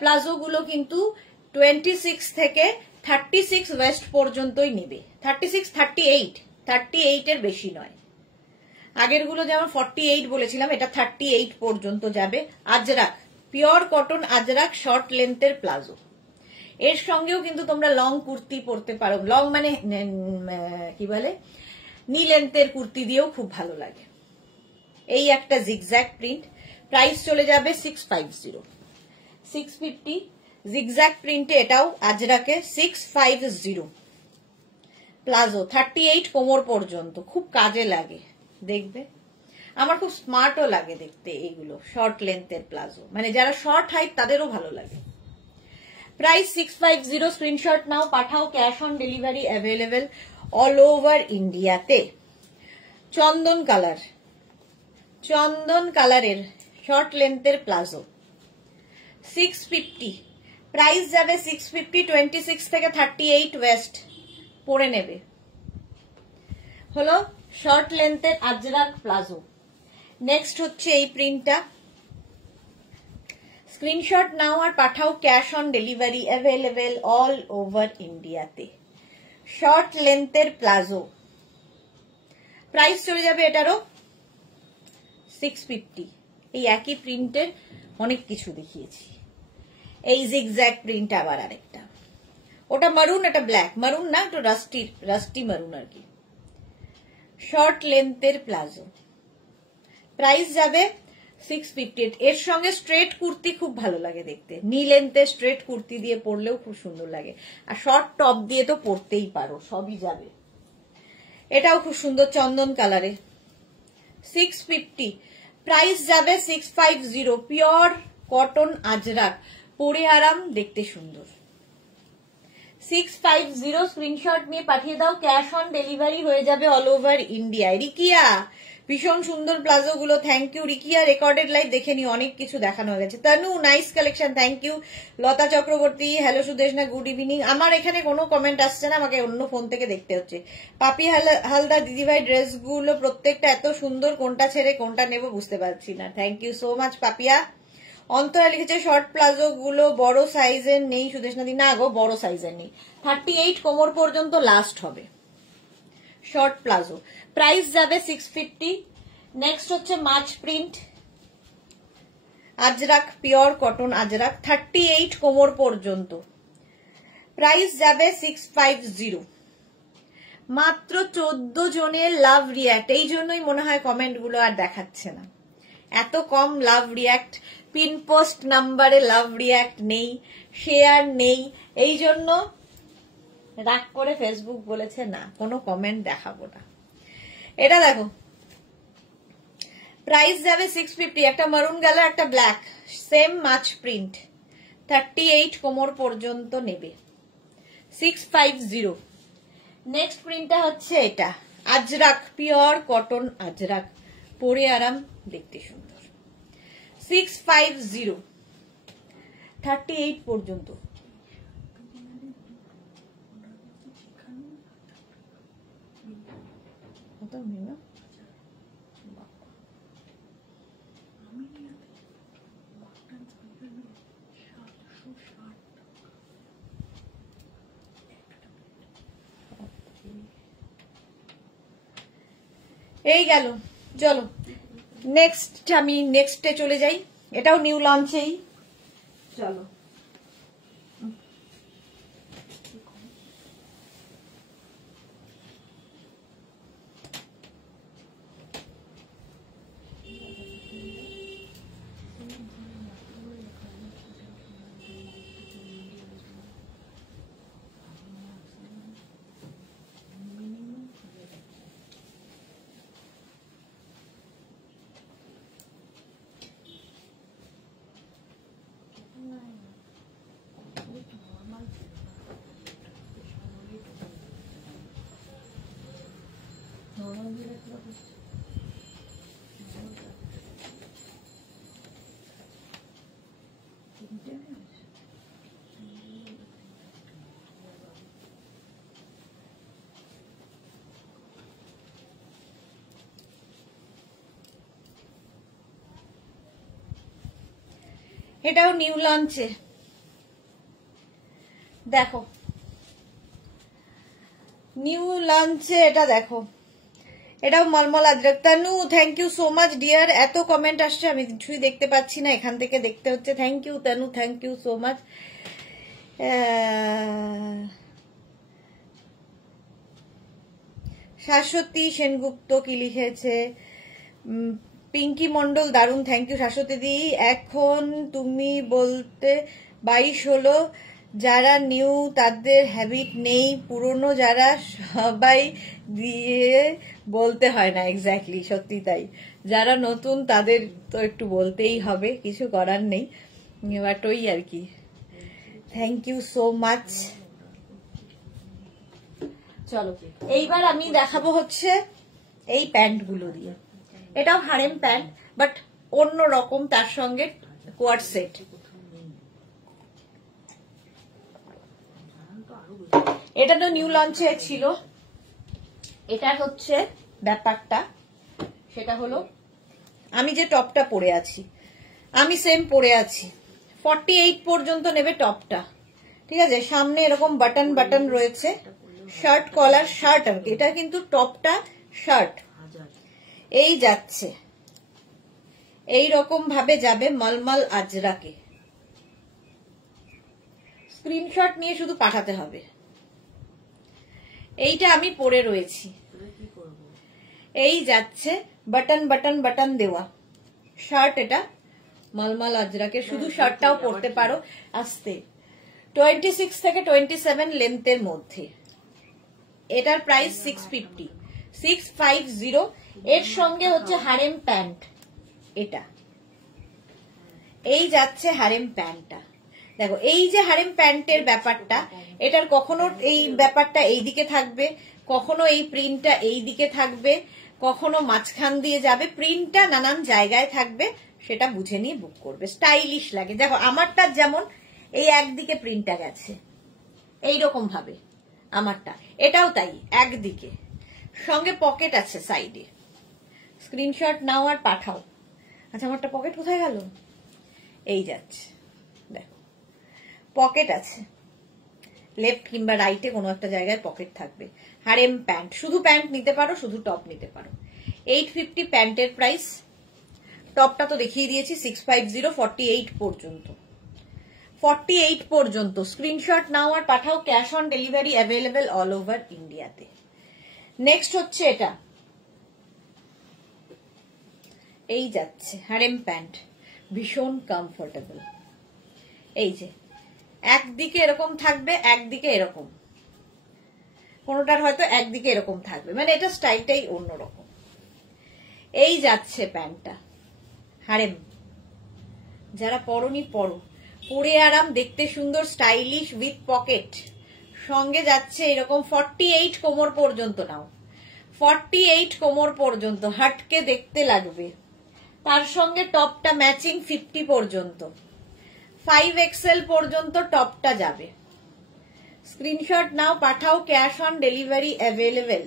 প্লাজো গুলো কিন্তু 26 থেকে 36 ওয়েস্ট পর্যন্তই নেবে, 36, 38 এর বেশি নয়। আগের গুলো যেমন 48 বলেছিলাম, এটা 38 পর্যন্ত যাবে। Ajrakh, pure cotton ajrakh short লেন্থের প্লাজো। এর সঙ্গেও কিন্তু তোমরা লং কুর্তি পরতে পারো, লং মানে কি বলে নি লেন্থের কুর্তি দিয়েও খুব ভালো লাগে। এই একটা জিগজ্যাগ প্রিন্ট, প্রাইস চলে যাবে 650, 650 জিগজ্যাগ প্রিন্টে, এটাও আজরাকে 650 প্লাজো, 38 কোমর পর্যন্ত, খুব কাজে লাগে দেখবে। আমার খুব স্মার্টও লাগে দেখতে এইগুলো শর্ট লেন্থের প্লাজো, মানে যারা শর্ট হাইট তাদেরও ভালো লাগে। প্রাইস 650, স্ক্রিনশট নাও, পাঠাও, cash on delivery available all over ইন্ডিয়াতে। চন্দন কালারের শর্ট লেন্থের প্লাজো 650, প্রাইস যাবে 650, 26 থেকে 38 ওয়েস্ট পরে নেবে। হলো শর্ট লেন্থের আজরাক প্লাজো। নেক্সট হচ্ছে এই প্রিন্টটা, স্ক্রিনশট নাও আর পাঠাও, cash on delivery available all over ইন্ডিয়াতে। শর্ট লেন্থের প্লাজো, প্রাইস চলে যাবে এটারও 650। এই একই প্রিন্টের অনেক কিছু দেখিয়েছি। এই জিগজ্যাগ প্রিন্ট আবার আরেকটা, ওটা মারুন, এটা ব্ল্যাক, মারুন না, একটু রাস্টি মারুন আর কি। শর্ট লেন্থের প্লাজো, প্রাইস যাবে 650। এর সঙ্গে স্ট্রেট কুর্তি খুব ভালো লাগে দেখতে, নি লেন্থের স্ট্রেট কুর্তি দিয়ে পরলেও খুব সুন্দর লাগে, আর শর্ট টপ দিয়ে তো পরতেই পারো, সবই যাবে। এটাও খুব সুন্দর চন্দন কালারে, 650, প্রাইস যাবে 650, পিওর কটন আজরাক, পরে আরাম, দেখতে সুন্দর। 650 স্ক্রিনশট নিয়ে পাঠিয়ে দাও, ক্যাশ অন ডেলিভারি হয়ে যাবে অল ওভার ইন্ডিয়ায়। রিকিয়া, ভীষণ সুন্দর প্লাজো গুলো, thank you Rikia. Recorded live দেখে নি, অনেক কিছু দেখানো হয়ে গেছে। Tanu, nice collection, thank you. Lata Chakraborty, hello Sudeshna, good evening. আমার এখানে কোনো কমেন্ট আসছে না, আমাকে অন্য ফোন থেকে দেখতে হচ্ছে। পাপি হালদার, দিদিভাই ড্রেসগুলো প্রত্যেকটা এত সুন্দর, কোনটা ছেড়ে কোনটা নেব বুঝতে পারছি না। Thank you so much Papiya. Antara লিখেছে শর্ট প্লাজো গুলো বড় সাইজের নেই সুদেশনাদি। না গো, বড় সাইজের নেই, 38 কোমর পর্যন্ত লাস্ট হবে শর্ট প্লাজো, প্রাইস যাবে 650। নেক্সট হচ্ছে মাছ print ajrakh, pure cotton ajrakh, 38 কোমর পর্যন্ত, প্রাইস যাবে 650। মাত্র 14 জনের লাভ রিয়াক্ট, এই জন্যই মনে হয় কমেন্ট গুলো আর দেখাচ্ছে না, এত কম লাভ রিয়াক্ট। পিন পোস্ট নাম্বারে লাভ রিয়াক্ট নেই, শেয়ার নেই, এই জন্য রাগ করে ফেসবুক বলেছে না, কোনো কমেন্ট দেখাবো না। এটা দেখো, প্রাইস যাবে 650, একটা মারুন গেল, একটা ব্ল্যাক, সেম মাছ প্রিন্ট, 38 কোমর পর্যন্ত নেবে, 650। নেক্সট প্রিন্টটা হচ্ছে এটা আজরাক, পিওর কটন আজরাক, পরে আরাম, দেখতে সুন্দর, 650 38 পর্যন্ত। এই গেল, চলো নেক্সট, আমি নেক্সটে চলে যাই। এটাও নিউ লঞ্চেই, চলো। এটাও নিউ লঞ্চে, দেখো নিউ লঞ্চে এটা দেখো, এটাও mulmul ajrakh. Tanu thank you so much dear, এত কমেন্ট আসছে আমি কিছুই দেখতে পাচ্ছি না, এখান থেকে দেখতে হচ্ছে। Thank you Tanu, thank you so much. Saswati Sengupta কি লিখেছে, পিঙ্কি মন্ডল দারুণ, থ্যাংক ইউ শাশ্বতী দি। এখন তুমি বলতে 22 হলো, যারা নিউ তাদের হ্যাবিট নেই, পুরনো যারা সবাই দিয়ে বলতে হয় না। এক্স্যাক্টলি, সত্যি তাই। যারা নতুন তাদের তো একটু বলতেই হবে, কিছু করার নেই, বাট ওই আর কি। Thank you so much. চলো এইবার আমি দেখাবো হচ্ছে এই প্যান্টগুলো দিয়ে। এটাও হারেম প্যান্ট, বাট অন্য রকম, তার সঙ্গে কোয়ার্ড সেট। এটা তো নিউ লঞ্চে ছিল। এটার হচ্ছে ব্যাপারটা, সেটা হলো আমি যে টপটা পরে আছি, আমি সেম পরে আছি। 48 পর্যন্ত নেবে টপটা, ঠিক আছে। সামনে এরকম বাটন বাটন রয়েছে, শার্ট কলার শার্ট আর কি। এটা কিন্তু টপটা শার্ট, এই যাচ্ছে এই রকম ভাবে যাবে মলমল আজরাকে। স্ক্রিনশট নিয়ে শুধু পাঠাতে হবে। এইটা আমি পরে রয়েছি, এই যাচ্ছে বাটন বাটন বাটন দেওয়া শার্ট। এটা মলমল আজরাকে, শুধু শার্টটাও পরতে পারো আস্তে। 26 থেকে 27 লেন্থের মধ্যে। এটার প্রাইস 650। এর সঙ্গে হচ্ছে হারেম প্যান্ট, এটা এই যাচ্ছে হারেম প্যান্টটা। দেখো এই যে হারেম প্যান্টের ব্যাপারটা, এটার কখনো এই ব্যাপারটা এই দিকে থাকবে, কখনো এই প্রিন্টটা এই দিকে থাকবে, কখনো মাঝখান দিয়ে যাবে, প্রিন্টটা নানান জায়গায় থাকবে, সেটা বুঝে নিয়ে বুক করবে। স্টাইলিশ লাগে। দেখো আমারটা যেমন এই একদিকে প্রিন্টটা গেছে এইরকম ভাবে আমারটা, এটাও তাই একদিকে, সঙ্গে পকেট আছে সাইডে। স্ক্রিনশট নাও আর পাঠাও। আচ্ছা আমারটা পকেট কোথায় গেল, এই যাচ্ছে, দেখো পকেট আছে, লেফট কিংবা রাইটে কোনো একটা জায়গায় পকেট থাকবে। হারেম প্যান্ট, শুধু প্যান্ট নিতে পারো, শুধু টপ নিতে পারো। 850 প্যান্টের প্রাইস। টপটা তো দেখিয়ে দিয়েছি 650, 48 পর্যন্ত। 48 পর্যন্ত স্ক্রিনশট নাও আর পাঠাও। Cash on delivery available all over ইন্ডিয়াতে। নেক্সট হচ্ছে এটা, এই যাচ্ছে হারেম প্যান্ট, ভীষণ কমফোর্টেবল। এই যে একদিকে এরকম থাকবে, একদিকে এরকম, কোনোটার হয়তো একদিকে এরকম থাকবে, মানে এটা স্টাইলটাই অন্যরকম। এই যাচ্ছে প্যান্টটা হারেম, যারা পরনি পরো, পরে আরাম, দেখতে সুন্দর, স্টাইলিশ উইথ পকেট। সঙ্গে যাচ্ছে এরকম 48 কোমর পর্যন্ত। নাও 48 কোমর পর্যন্ত, হাটকে দেখতে লাগবে। তার সঙ্গে টপটা ম্যাচিং 50 পর্যন্ত, 5XL পর্যন্ত টপটা যাবে। স্ক্রিনশট নাও, পাঠাও, cash on delivery available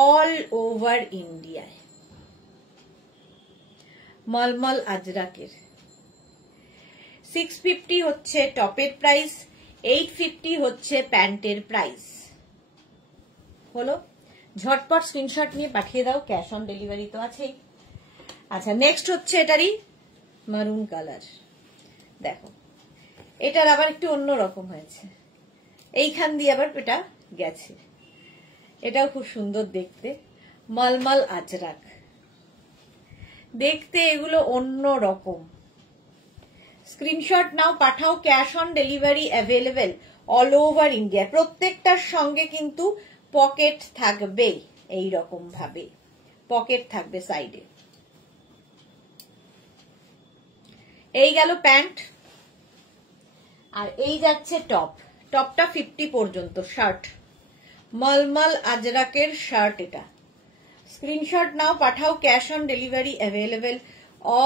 all over ইন্ডিয়ায়। মলমল আজরাকের 650 হচ্ছে টপের প্রাইস, 850 হচ্ছে প্যান্টের প্রাইস। হলো, ঝটপট স্ক্রিনশট নিয়ে পাঠিয়ে দাও, ক্যাশ অন ডেলিভারি তো আছেই। আচ্ছা, নেক্সট হচ্ছে এটারই মারুন কালার। দেখো, এটার আবার একটু অন্য রকম হয়েছে, এইখান দিয়ে আবার এটা গেছে, এটাও খুব সুন্দর দেখতে। মলমল আজরাক দেখতে, এগুলো অন্য রকম। স্ক্রিনশট নাও, পাঠাও, cash on delivery available all over India. প্রত্যেকটার সঙ্গে কিন্তু পকেট থাকবে, এই রকম ভাবে পকেট থাকবে সাইডে। এই গেল প্যান্ট, আর এই যাচ্ছে টপ। টপটা 50 পর্যন্ত শার্ট, মলমল আজরাকের শার্ট এটা। স্ক্রিনশট নাও, পাঠাও, cash on delivery available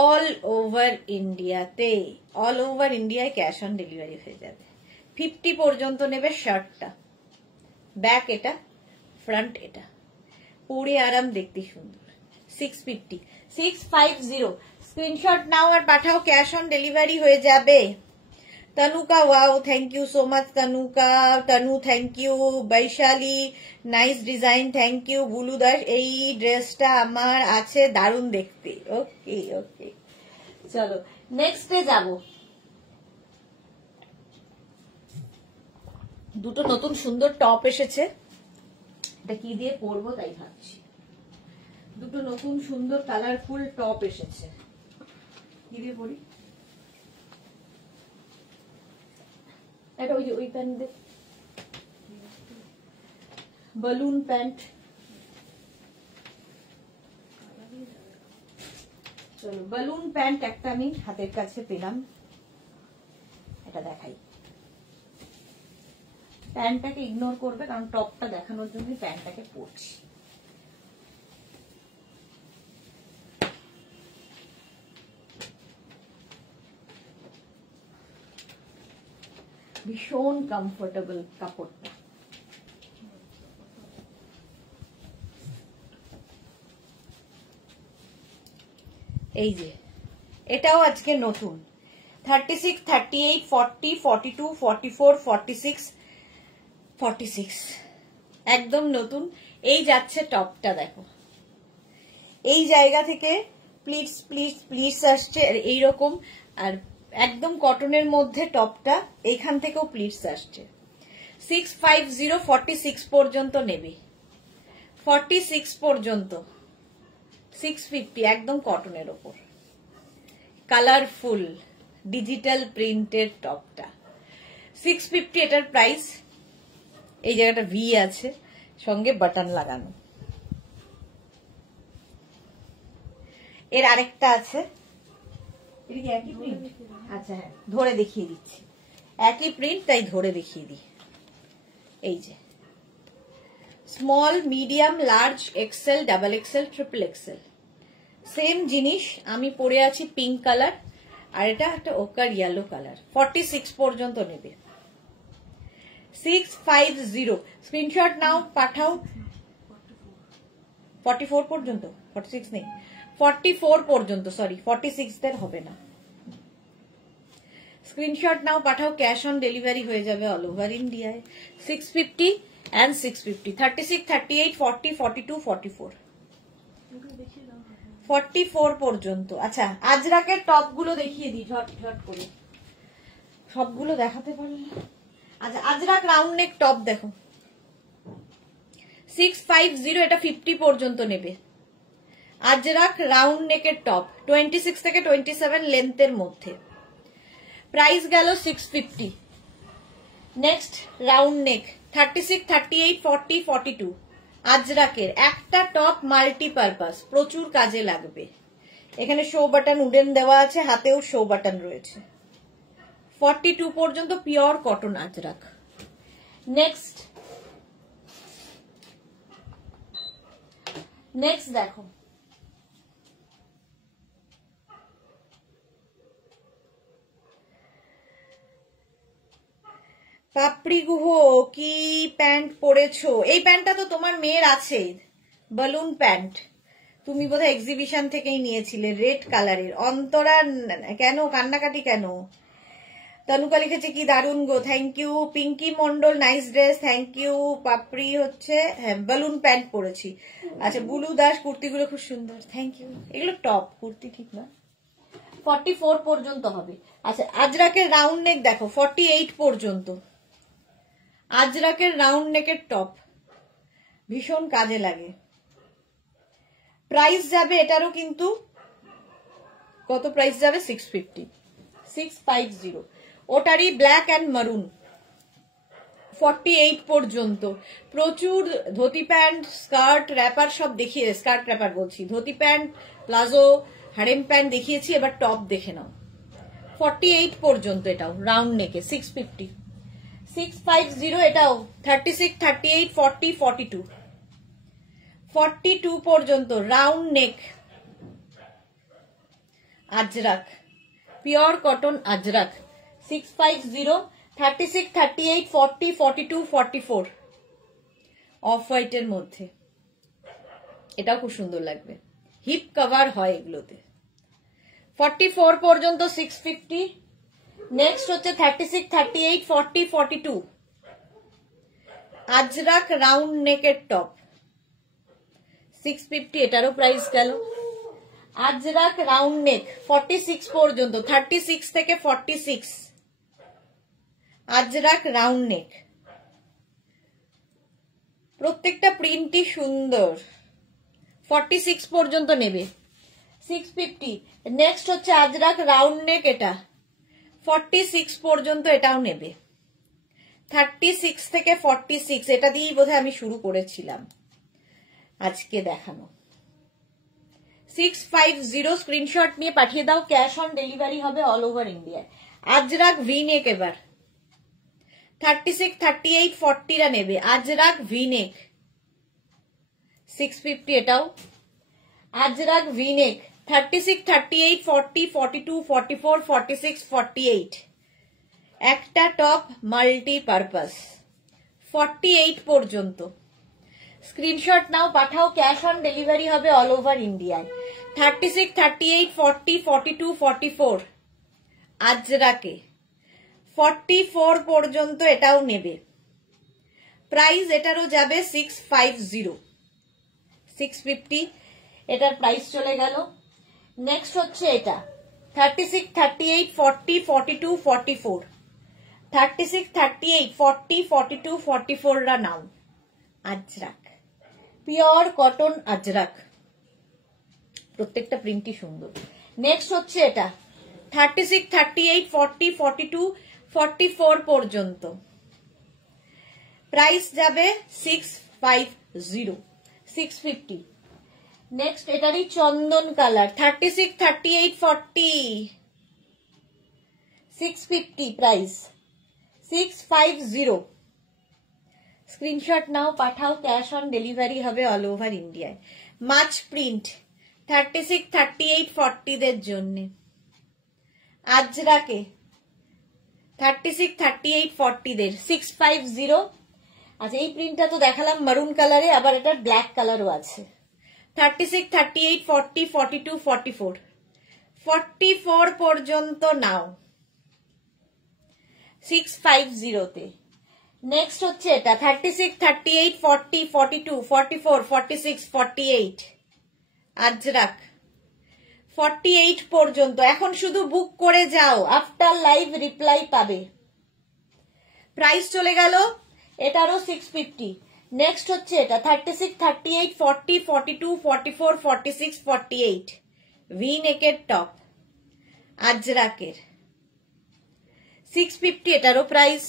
all over ইন্ডিয়াতে। অল ওভার ইন্ডিয়ায় ক্যাশ অন ডেলিভারি হয়ে যাবে। 50 পর্যন্ত নেবে শার্টটা। ব্যাক এটা, ফ্রন্ট এটা, পরে আরাম, দেখতে সুন্দর। 650, 650। স্ক্রিনশট নাও আর পাঠাও, ক্যাশ অন ডেলিভারি হয়ে যাবে। Tanuka, wow, thank you so much Tanuka. Tanu, thank you. Baishali, nice design, thank you. Bulu Das, এই ড্রেসটা আমার আছে, দারুণ দেখতে। ওকে ওকে, চলো নেক্সটে যাব। দুটো নতুন সুন্দর টপ এসেছে, এটা কি দিয়ে পরবো তাই ভাবছি। দুটো নতুন সুন্দর কালারফুল টপ এসেছে, কি দিয়ে পরি? এটা ওই যে ওই প্যান্ট দে, বালুন প্যান্ট। চলো, বালুন প্যান্ট একটা আমি হাতের কাছে পেলাম, এটা দেখাই। প্যান্টটাকে ইগনোর করবে, কারণ টপটা দেখানোর জন্য প্যান্টটাকে পরছি। ভীষণ কমফোর্টেবল কাপড়টা। এই যে এটাও আজকে নতুন, 36, 38, 40, 42, 44, 46, 46 একদম নতুন। এই যাচ্ছে টপটা, দেখো এই জায়গা থেকে প্লিটস প্লিটস প্লিটস আসছে এইরকম, আর একদম কটনের মধ্যে টপটা, এইখান থেকেও প্লিটস আসছে। 650, 46 পর্যন্ত নেবে, 46 পর্যন্ত। 650 একদম কটনের ওপর, কালারফুল ডিজিটাল প্রিন্টের টপটা। 650 এটার প্রাইস। এই জায়গাটা ভি আছে, সঙ্গে বাটন লাগানো। এর আরেকটা আছে, এটা কি একই প্রিন্ট? আচ্ছা হ্যাঁ, ধরে দেখিয়ে দিচ্ছি, একই প্রিন্ট তাই ধরে দেখিয়ে দিই। এই যে small, medium, large, XL, double XL, triple XL, same জিনিস। আমি পরে আছি পিঙ্ক কালার, আর এটা একটা ওকার ইয়েলো কালার। 46 পর্যন্ত নেবে। 650, স্ক্রিনশট নাও, পাঠাও। 44 পর্যন্ত, 46 নেই, 44 পর্যন্ত, সরি 46 দের হবে না। স্ক্রিনশট নাও, পাঠাও, ক্যাশ অন ডেলিভারি হয়ে যাবে অল ওভার ইন্ডিয়ায়। 650 and 650, 36, 38, 40, 42, 44, 44 পর্যন্ত। আচ্ছা, আজরাকের টপ গুলো দেখিয়ে দিই ঝট ঝট করে, সবগুলো দেখাতে পারলে। আচ্ছা, আজরাক রাউন্ড নেক টপ দেখো, 650, এটা 50 পর্যন্ত নেবে। আজরাক রাউন্ড নেকের টপ 26 থেকে 27 লেন্থের মধ্যে, প্রাইস গেল 650। নেক্সট রাউন্ড নেক 36, 38, 40, 42, আজরাকের একটা টপ, মাল্টিপারপাস, প্রচুর কাজে লাগবে। এখানে শো বাটন উডেন দেওয়া আছে, হাতেও শো বাটন রয়েছে। 42 পর্যন্ত পিওর কটন আজরাক। নেক্সট দেখো, পাপড়ি গুহ কি প্যান্ট পরেছো? এই প্যান্টটা তো তোমার মেয়ের আছে, বালুন প্যান্ট, তুমি বোধহয় এক্সিবিশন থেকেই নিয়েছিলে, রেড কালারের। অন্তরা কেন কান্নাকাটি কেন? তনুকা লিখেছে কি দারুণ গো, thank you. Pinky Mondal nice dress, thank you. Papri হচ্ছে হ্যাঁ বালুন প্যান্ট পরেছি। আচ্ছা বুলু দাস কুর্তিগুলো খুব সুন্দর, থ্যাংক ইউ। এগুলো টপ, কুর্তি ঠিক না। 44 পর্যন্ত হবে। আচ্ছা আজরাকের রাউন্ড নেক দেখো 48 পর্যন্ত। আজরাকের রাউন্ড নেকের টপ ভীষণ কাজে লাগে। প্রাইস যাবে এটারও কিন্তু, কত প্রাইস যাবে? 650, 650। ওটারই ব্ল্যাক অ্যান্ড মারুন 48 পর্যন্ত। প্রচুর ধুতি প্যান্ট, স্কার্ট, র্যাপার সব দেখিয়ে, স্কার্ট র্যাপার বলছি, dhoti pant, palazzo, harem pant দেখিয়েছি, এবার টপ দেখে নাও। 48 পর্যন্ত এটাও রাউন্ড নেকে 650, 650 এটাও। 36, 38, 40, 42, 42 পর্যন্ত round neck Ajrak, pure cotton Ajrak 650, 36, 38, 40, 42, 44 of হোয়াইটের মধ্যে। এটাও খুব সুন্দর লাগবে, হিপ কভার হয় এগুলোতে। 44 পর্যন্ত 650। নেক্সট হচ্ছে 36, 38, 40, 42 আজরাক রাউন্ড নেকের টপ 650, এটারও প্রাইস গেল। আজরাক রাউন্ড নেক 46 পর্যন্ত, 36 থেকে 46 আজরাক রাউন্ড নেক। প্রত্যেকটা প্রিন্টই সুন্দর। 46 পর্যন্ত নেবে 650। নেক্সট হচ্ছে আজরাক রাউন্ড নেক, এটা 46 পর্যন্ত, এটাও নেবে। 36 থেকে 46, এটা দিয়েই বোধহয় আমি শুরু করেছিলাম আজকে দেখানো। 650 স্ক্রিনশট নিয়ে পাঠিয়ে দাও, ক্যাশ অন ডেলিভারি হবে অল ওভার ইন্ডিয়ায়। আজরাক ভি নেক এবার 36, 38, 40 রা নেবে। আজরাক ভি নেক 650, এটাও আজরাক ভি নেক 36, 38, 40, 42, 44, 46, 48 একটা টপ মাল্টি পারপাস 48 পর্যন্ত। স্ক্রিনশট নাও, পাঠাও, ক্যাশ অন ডেলিভারি হবে অল ওভার ইন্ডিয়ায়। 36, 38, 40, 42, 44 আজরাকে 44 পর্যন্ত এটাও নেবে। প্রাইস এটারও যাবে 650, 650 এটার প্রাইস চলে গেল। নেক্সট হচ্ছে এটা 36, 38, 40, 42, 44 36, 38, 40, 42, 44 রা নাও। আজরাক পিওর কটন আজরাক, প্রত্যেকটা প্রিন্টই সুন্দর। নেক্সট হচ্ছে এটা 36, 38, 40, 42, 44 পর্যন্ত। প্রাইস যাবে 650, 650। নেক্সট এটারই চন্দন কালার 36, 38, 40 650 প্রাইস 650। স্ক্রিনশট নাও, পাঠাও, ক্যাশ অন ডেলিভারি হবে অল ওভার ইন্ডিয়ায়। মাছ প্রিন্ট 36, 38, 40 দের জন্য। আজরাকে 36, 38, 40 দের 650। আচ্ছা এই প্রিন্টটা তো দেখালাম মারুন কালারে, আবার এটা ব্ল্যাক কালারও আছে। 36, 38, 40, 42, 44 44 পর্যন্ত নাও 650 তে। নেক্সট হচ্ছে এটা 36, 38, 40, 42, 44, 46, 48 আজরাক 48 পর্যন্ত। এখন শুধু বুক করে যাও, আফটার লাইভ রিপ্লাই পাবে। প্রাইস চলে গেল এটারও 650। নেক্সট হচ্ছে এটা 36, 38, 40, 42, 44, 46, 48 ভি নেকের টপ আজরাকের 650, এটারও প্রাইস।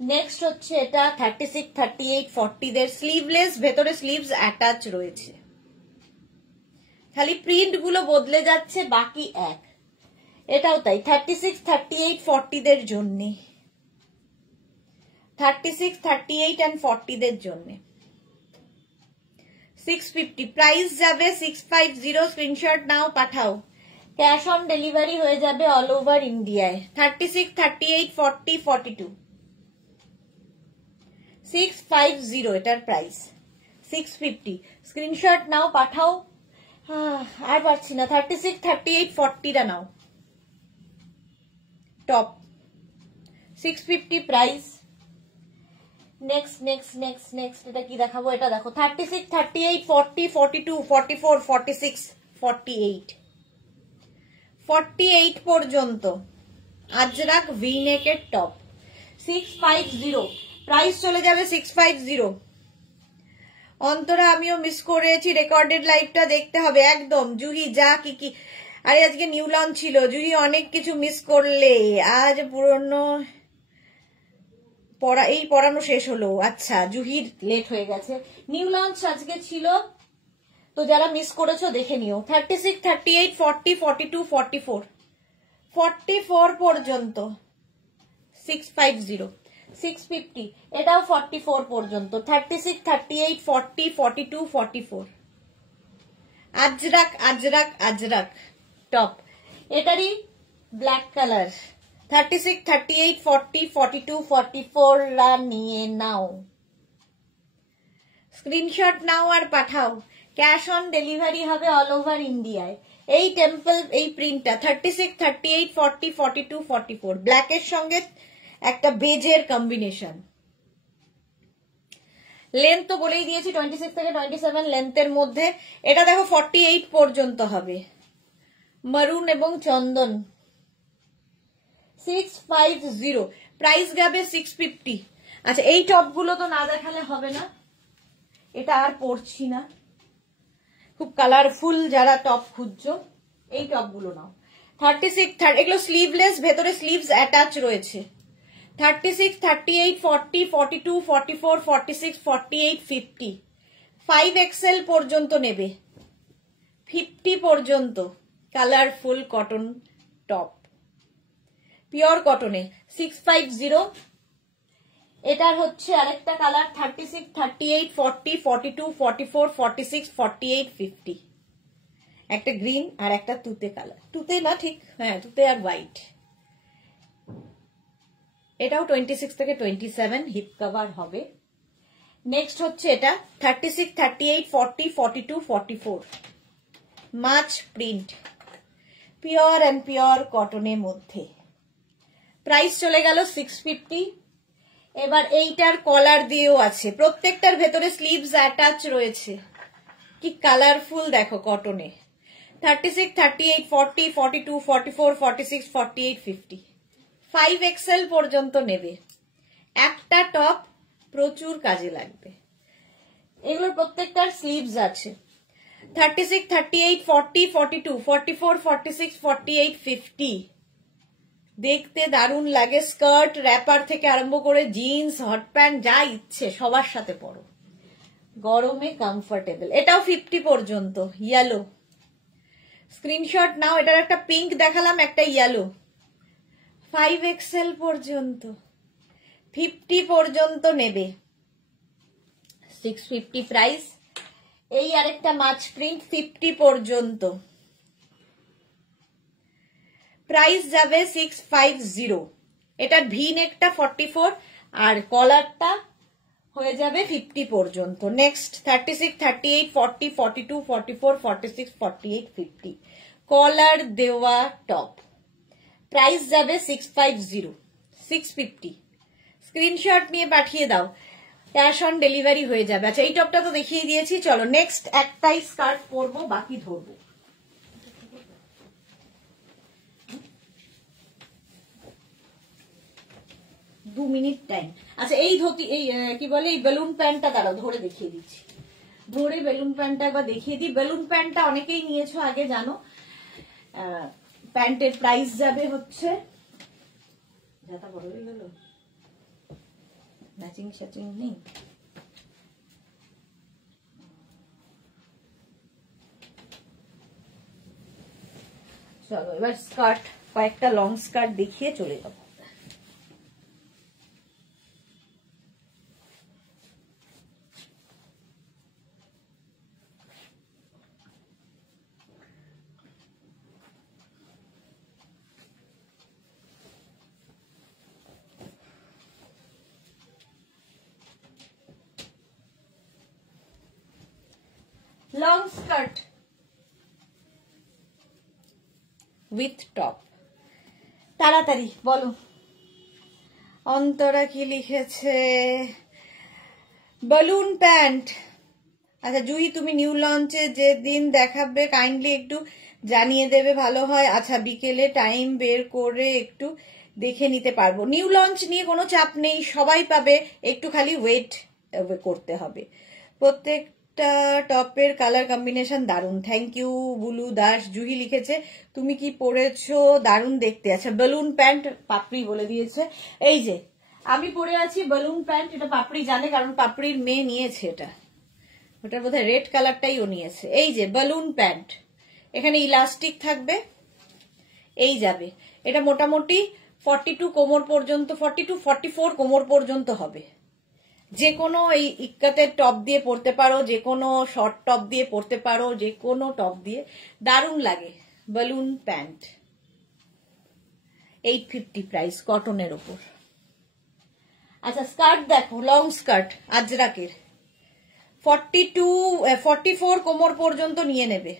নেক্সট হচ্ছে এটা 36, 38, 40 দের স্লিভলেস, ভেতরে স্লিভস অ্যাটাচ রয়েছে, খালি প্রিন্ট গুলো বদলে যাচ্ছে, বাকি এক। এটাও তাই 36, 38, 40 দের জন্য, 36, 38 and 40 দের জন্য 650। প্রাইস যাবে 650। স্ক্রিনশট নাও, পাঠাও, ক্যাশ অন ডেলিভারি হয়ে যাবে অল ওভার ইন্ডিয়ায়। 36, 38, 40, 42 650 এটার প্রাইস 650 স্ক্রিনশট নাও পাঠাও আর পারছি না 36 38 40 টা নাও টপ 650 প্রাইস নেক্সট এটা কি দেখাবো এটা দেখো 36 38 40 42 44 46 48 48 পর্যন্ত আজরাক ভিনেকের টপ 650 প্রাইস চলে যাবে 650 অন্তরা আমিও মিস করেছি রেকর্ডেড লাইভটা দেখতে হবে একদম জুহি যা কি আরে আজকে নিউ লঞ্চ ছিল জুহি অনেক কিছু মিস করলে আজ পুরনো পড়ানো শেষ হলো আচ্ছা জুহির লেট হয়ে গেছে নিউ লঞ্চ আজকে ছিল তো যারা মিস করেছো দেখে নিও 36 38 40 42 44 44 পর্যন্ত 650 650 এটাও 44 পর্যন্ত 36 38 40 42 44 আজরাক টপ এটারই ব্ল্যাক কালার 36 38 40 42 44 রা নিয়ে নাও স্ক্রিনশট নাও আর পাঠাও ক্যাশ অন ডেলিভারি হবে অল ওভার ইন্ডিয়ায় এই টেম্পল এই প্রিন্টটা 36 38 40 42 44 ব্ল্যাকের সঙ্গে একটা বেজের কম্বিনেশন লেন্থ তো বলেই দিয়েছি 26 থেকে 27 লেন্থের মধ্যে এটা দেখো 48 পর্যন্ত হবে মারুন এবং চন্দন 650 প্রাইস যাবে 650 আচ্ছা এই টপগুলো তো না দেখালে হবে না এটা আর পরছি না খুব কালারফুল যারা টপ খুঁজছো এই টপগুলো নাও 36 এগুলো স্লিভলেস ভেতরে স্লিভস অ্যাটাচ রয়েছে 36 38 40 42 44 46 48 50 5XL পর্যন্ত নেবে 50 পর্যন্ত কালারফুল কটন টপ পিওর কটনে 650 এটার হচ্ছে আরেকটা কালার 36 38 40 42 44 46 48 50 একটা গ্রিন আর একটা তুতে কালার তুতে না ঠিক হ্যাঁ তুতে আর হোয়াইট এটাও 26 থেকে 27 হিপ কভার হবে নেক্সট হচ্ছে এটা 36 38 40 42 44 মাছ প্রিন্ট পিওর এন্ড পিওর কটনের মধ্যে প্রাইস চলে গেল 650 এবার এইটার কলার দিয়েও আছে প্রত্যেকটার ভেতরে স্লিভস অ্যাটাচ রয়েছে কি কালারফুল দেখো কটনে 36 38 40 42 44 46 48 50 5XL পর্যন্ত নেবে একটা টপ প্রচুর কাজে লাগবে এগুলোর প্রত্যেকটার স্লিভস আছে 36 38 40 42 44 46 48 50 দেখতে দারুণ লাগে স্কার্ট র্যাপার থেকে আরম্ভ করে জিন্স হট প্যান্ট যা ইচ্ছে সবার সাথে পরো গরমে কমফোর্টেবল এটাও 50 পর্যন্ত ইয়েলো স্ক্রিনশট নাও এটার একটা পিঙ্ক দেখালাম একটা ইয়েলো 5XL পর্যন্ত 50 পর্যন্ত নেবে 650 প্রাইস এই আরেকটা মাছ প্রিন্ট 50 পর্যন্ত প্রাইস যাবে 650 এটার ভি নেকটা 44 আর কলারটা হয়ে যাবে 50 পর্যন্ত নেক্সট 36 38 40 42 44 46 48 50 কলার দেওয়া টপ প্রাইস যাবে 650 650 স্ক্রিনশট নিয়ে পাঠিয়ে দাও ক্যাশ অন ডেলিভারি হয়ে যাবে আচ্ছা এই টপটা তো দেখিয়ে দিয়েছি চলো নেক্সট একটাই স্কার্ট পরবো বাকি ধরবো 2 মিনিট টাইম আচ্ছা এই ধুতি এই কি বলে এই বেলুন প্যান্টটা দাঁড়াও ধরে দেখিয়ে দিচ্ছি ধরে বেলুন প্যান্টটা একবার দেখিয়ে দিই বেলুন প্যান্টটা অনেকেই নিয়েছো আগে জানো প্যান্টের প্রাইস যাবে হচ্ছে যাতা বড় হয়ে গেল ম্যাচিং শ্যাচিং নেই চলো এবার স্কার্ট কয়েকটা লং স্কার্ট দেখিয়ে চলে যাবো স্কার্ট উইথ টপ। তাড়াতাড়ি বলো। অন্তরা কি লিখেছে? বালুন প্যান্ট। আচ্ছা জুহি, তুমি নিউ লঞ্চে যে দিন দেখাবে কাইন্ডলি একটু জানিয়ে দেবে, ভালো হয়। আচ্ছা বিকেলে টাইম বের করে একটু দেখে নিতে পারবো। নিউ লঞ্চ নিয়ে কোনো চাপ নেই, সবাই পাবে, একটু খালি ওয়েট করতে হবে। প্রত্যেকটা টপের কালার কম্বিনেশন দারুণ, থ্যাংক ইউ বুলু দাস। জুহি লিখেছে তুমি কি পরেছো, দারুণ দেখতে। আচ্ছা বালুন প্যান্ট পাপড়ি বলে দিয়েছে। এই যে আমি পরে আছি বালুন প্যান্ট, এটা পাপড়ি জানে কারণ পাপড়ির মেয়ে নিয়েছে এটা, ওটার বোধহয় রেড কালারটাই ও নিয়েছে। এই যে বালুন প্যান্ট, এখানে ইলাস্টিক থাকবে, এই যাবে। এটা মোটামুটি 42 কোমর পর্যন্ত, 44 কোমর পর্যন্ত হবে। যে কোনো এই ইক্কাতের টপ দিয়ে পরতে পারো, যে কোনো শর্ট টপ দিয়ে পরতে পারো, যে কোনো টপ দিয়ে, দারুণ লাগে। বালুন প্যান্ট 850 প্রাইস, কটনের ওপর। আচ্ছা স্কার্ট দেখো, লং স্কার্ট আজরাকের, 44 কোমর পর্যন্ত নিয়ে নেবে।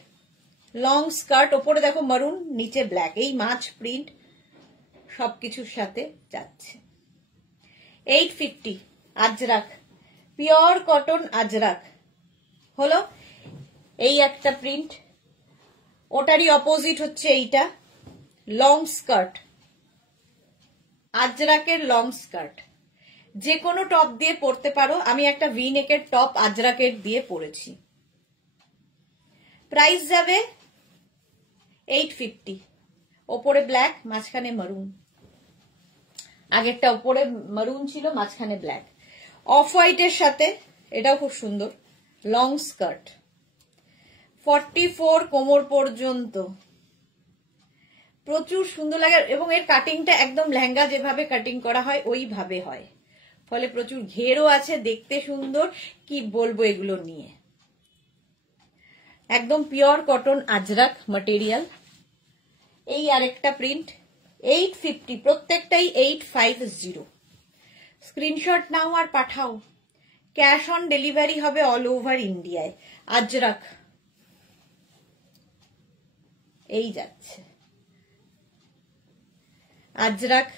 লং স্কার্ট, ওপরে দেখো মারুন, নিচে ব্ল্যাক, এই মাছ প্রিন্ট সবকিছুর সাথে যাচ্ছে। 850 আজরাক, পিওর কটন আজরাক হলো। এই একটা প্রিন্ট, ওটারই অপোজিট হচ্ছে এইটা, লং স্কার্ট, আজরাকের লং স্কার্ট, যে কোনো টপ দিয়ে পরতে পারো। আমি একটা ভি নেকের টপ আজরাকের দিয়ে পরেছি। প্রাইস যাবে 850, ওপরে ব্ল্যাক মাঝখানে মারুন, আগেরটা ওপরে মারুন ছিল মাঝখানে ব্ল্যাক, অফ হোয়াইটের সাথে, এটাও খুব সুন্দর। লং স্কার্ট 44 কোমর পর্যন্ত, প্রচুর সুন্দর লাগে এবং এর কাটিংটা একদম লেহেঙ্গা যেভাবে কাটিং করা হয় ওইভাবে হয়, ফলে প্রচুর ঘেরও আছে, দেখতে সুন্দর। কি বলবো এগুলো নিয়ে, একদম পিওর কটন আজরাক ম্যাটেরিয়াল। এই আরেকটা প্রিন্ট 850, প্রত্যেকটাই 850। স্ক্রিনশট নাও আর পাঠাও, ক্যাশ অন ডেলিভারি হবে অল ওভার ইন্ডিয়ায়। আজরাক এই যাচ্ছে আজরাক।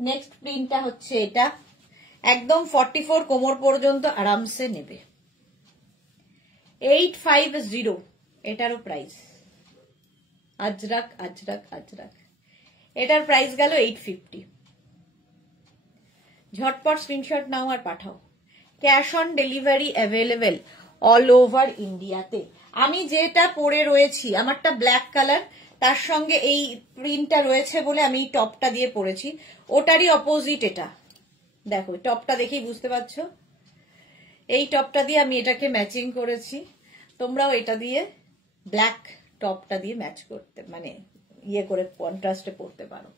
নেক্সট প্রিন্টটা হচ্ছে এটা, একদম 44 কোমর পর্যন্ত আরামসে নেবে। 850 এটারও প্রাইস। আজরাক আজরাক আজরাক, এটার প্রাইস গেল 850। ঝটপট স্ক্রিনশট নাও আর পাঠাও, cash on delivery available all over ইন্ডিয়াতে। আমি যেটা পরে রয়েছি, আমারটা ব্ল্যাক কালার, তার সঙ্গে এই প্রিন্টটা রয়েছে বলে আমি এই টপটা দিয়ে পরেছি, ওটারই অপোজিট এটা। দেখো টপটা দেখেই বুঝতে পারছো, এই টপটা দিয়ে আমি এটাকে ম্যাচিং করেছি। তোমরাও এটা দিয়ে ব্ল্যাক টপটা দিয়ে ম্যাচ করতে, মানে ইয়ে করে কন্ট্রাস্টে পরতে পারো।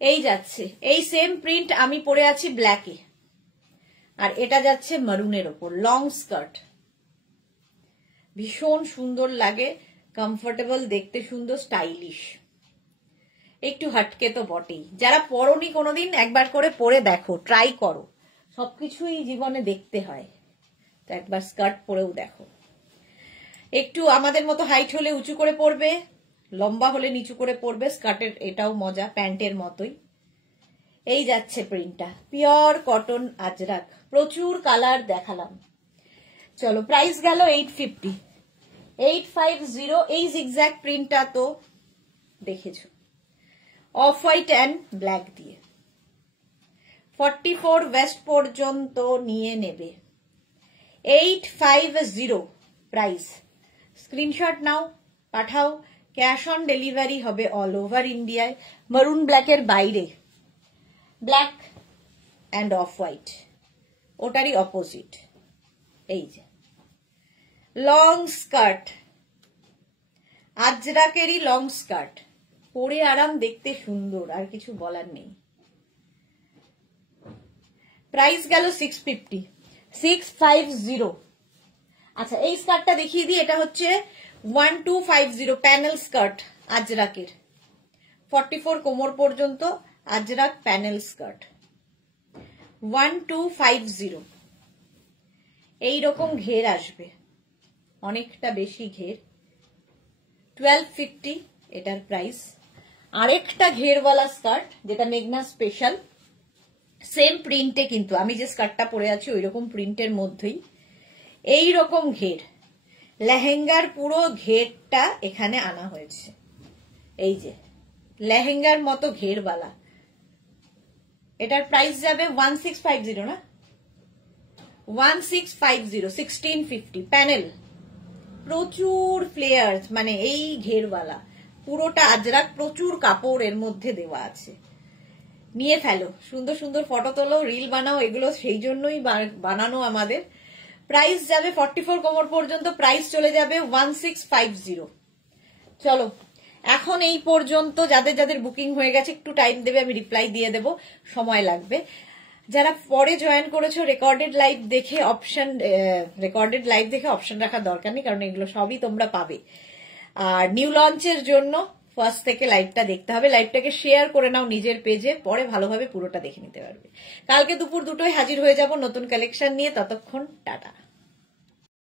এই যাচ্ছে, এই সেম প্রিন্ট আমি পরে আছি ব্ল্যাকে, আর এটা যাচ্ছে মারুনের ওপর। লং স্কার্ট, ভীষণ সুন্দর লাগে, কমফোর্টেবল, দেখতে সুন্দর, স্টাইলিশ, একটু হাটকে তো বটেই। যারা পরনি কোনোদিন একবার করে পরে দেখো, ট্রাই করো, সবকিছুই জীবনে দেখতে হয়, তো একবার স্কার্ট পরেও দেখো। একটু আমাদের মতো হাইট হলে উঁচু করে পরবে, লম্বা হলে নিচু করে পরবে, স্কার্টের এটাও মজা, প্যান্টের মতোই। এই যাচ্ছে প্রিন্টটা, পিওর কটন আজরাক, প্রচুর কালার দেখালাম। চলো প্রাইস গেল 850। 850। এই জিগজ্যাগ প্রিন্টটা তো দেখেছো, অফ হোয়াইট অ্যান্ড ব্ল্যাক দিয়ে, 44 ওয়েস্ট পর্যন্ত নিয়ে নেবে। 850 প্রাইস। স্ক্রিনশট নাও পাঠাও, ক্যাশ অন ডেলিভারি হবে অল ওভার ইন্ডিয়ায়। মারুন ব্ল্যাকের বাইরে ব্ল্যাক অ্যান্ড অফ হোয়াইট, ওটারই অপোজিট। এই যে লং স্কার্ট, আজরাকেরই লং স্কার্ট, পরে আরাম, দেখতে সুন্দর, আর কিছু বলার নেই। প্রাইস গেল 650। 650। আচ্ছা এই স্কার্টটা দেখিয়ে দিই, এটা হচ্ছে 1250 প্যানেল স্কার্ট আজরাকের, 44 কোমর পর্যন্ত আজরাক প্যানেল স্কার্ট, 1250। এইরকম ঘের আসবে, অনেকটা বেশি ঘের, 1250 এটার প্রাইস। আরেকটা ঘেরওয়ালা স্কার্ট যেটা মেঘনা স্পেশাল, সেম প্রিন্টে, কিন্তু আমি যে স্কার্টটা পরে আছি ওই রকম প্রিন্টের মধ্যেই এই রকম ঘের, লেহেঙ্গার পুরো ঘেরটা এখানে আনা হয়েছে। এই যে লেহেঙ্গার মতো ঘেরওয়ালা, এটার প্রাইস যাবে 1650 না, 1650, 1650 প্যানেল, প্রচুর ফ্লেয়ার্স, মানে এই ঘেরওয়ালা পুরোটা আজরাক, প্রচুর কাপড় এর মধ্যে দেওয়া আছে। নিয়ে ফেলো, সুন্দর সুন্দর ফটো তোলো, রিল বানাও, এগুলো সেই জন্যই বানানো আমাদের। প্রাইস যাবে 44 কোমর পর্যন্ত, প্রাইস চলে যাবে 1650। চলো এখন এই পর্যন্ত, যাদের যাদের বুকিং হয়ে গেছে একটু টাইম দেবে, আমি রিপ্লাই দিয়ে দেব, সময় লাগবে। যারা পরে জয়েন করেছো রেকর্ডেড লাইভ দেখে অপশন রাখার দরকার নেই, কারণ এগুলো সবই তোমরা পাবে। আর নিউ লঞ্চের জন্য ফার্স্ট থেকে লাইভটা দেখতে হবে, লাইভটাকে শেয়ার করে নাও নিজের পেজে, পরে ভালোভাবে পুরোটা দেখে নিতে পারবে। কালকে দুপুর 2টোয় হাজির হয়ে যাব নতুন কালেকশন নিয়ে, ততক্ষণ টাটা।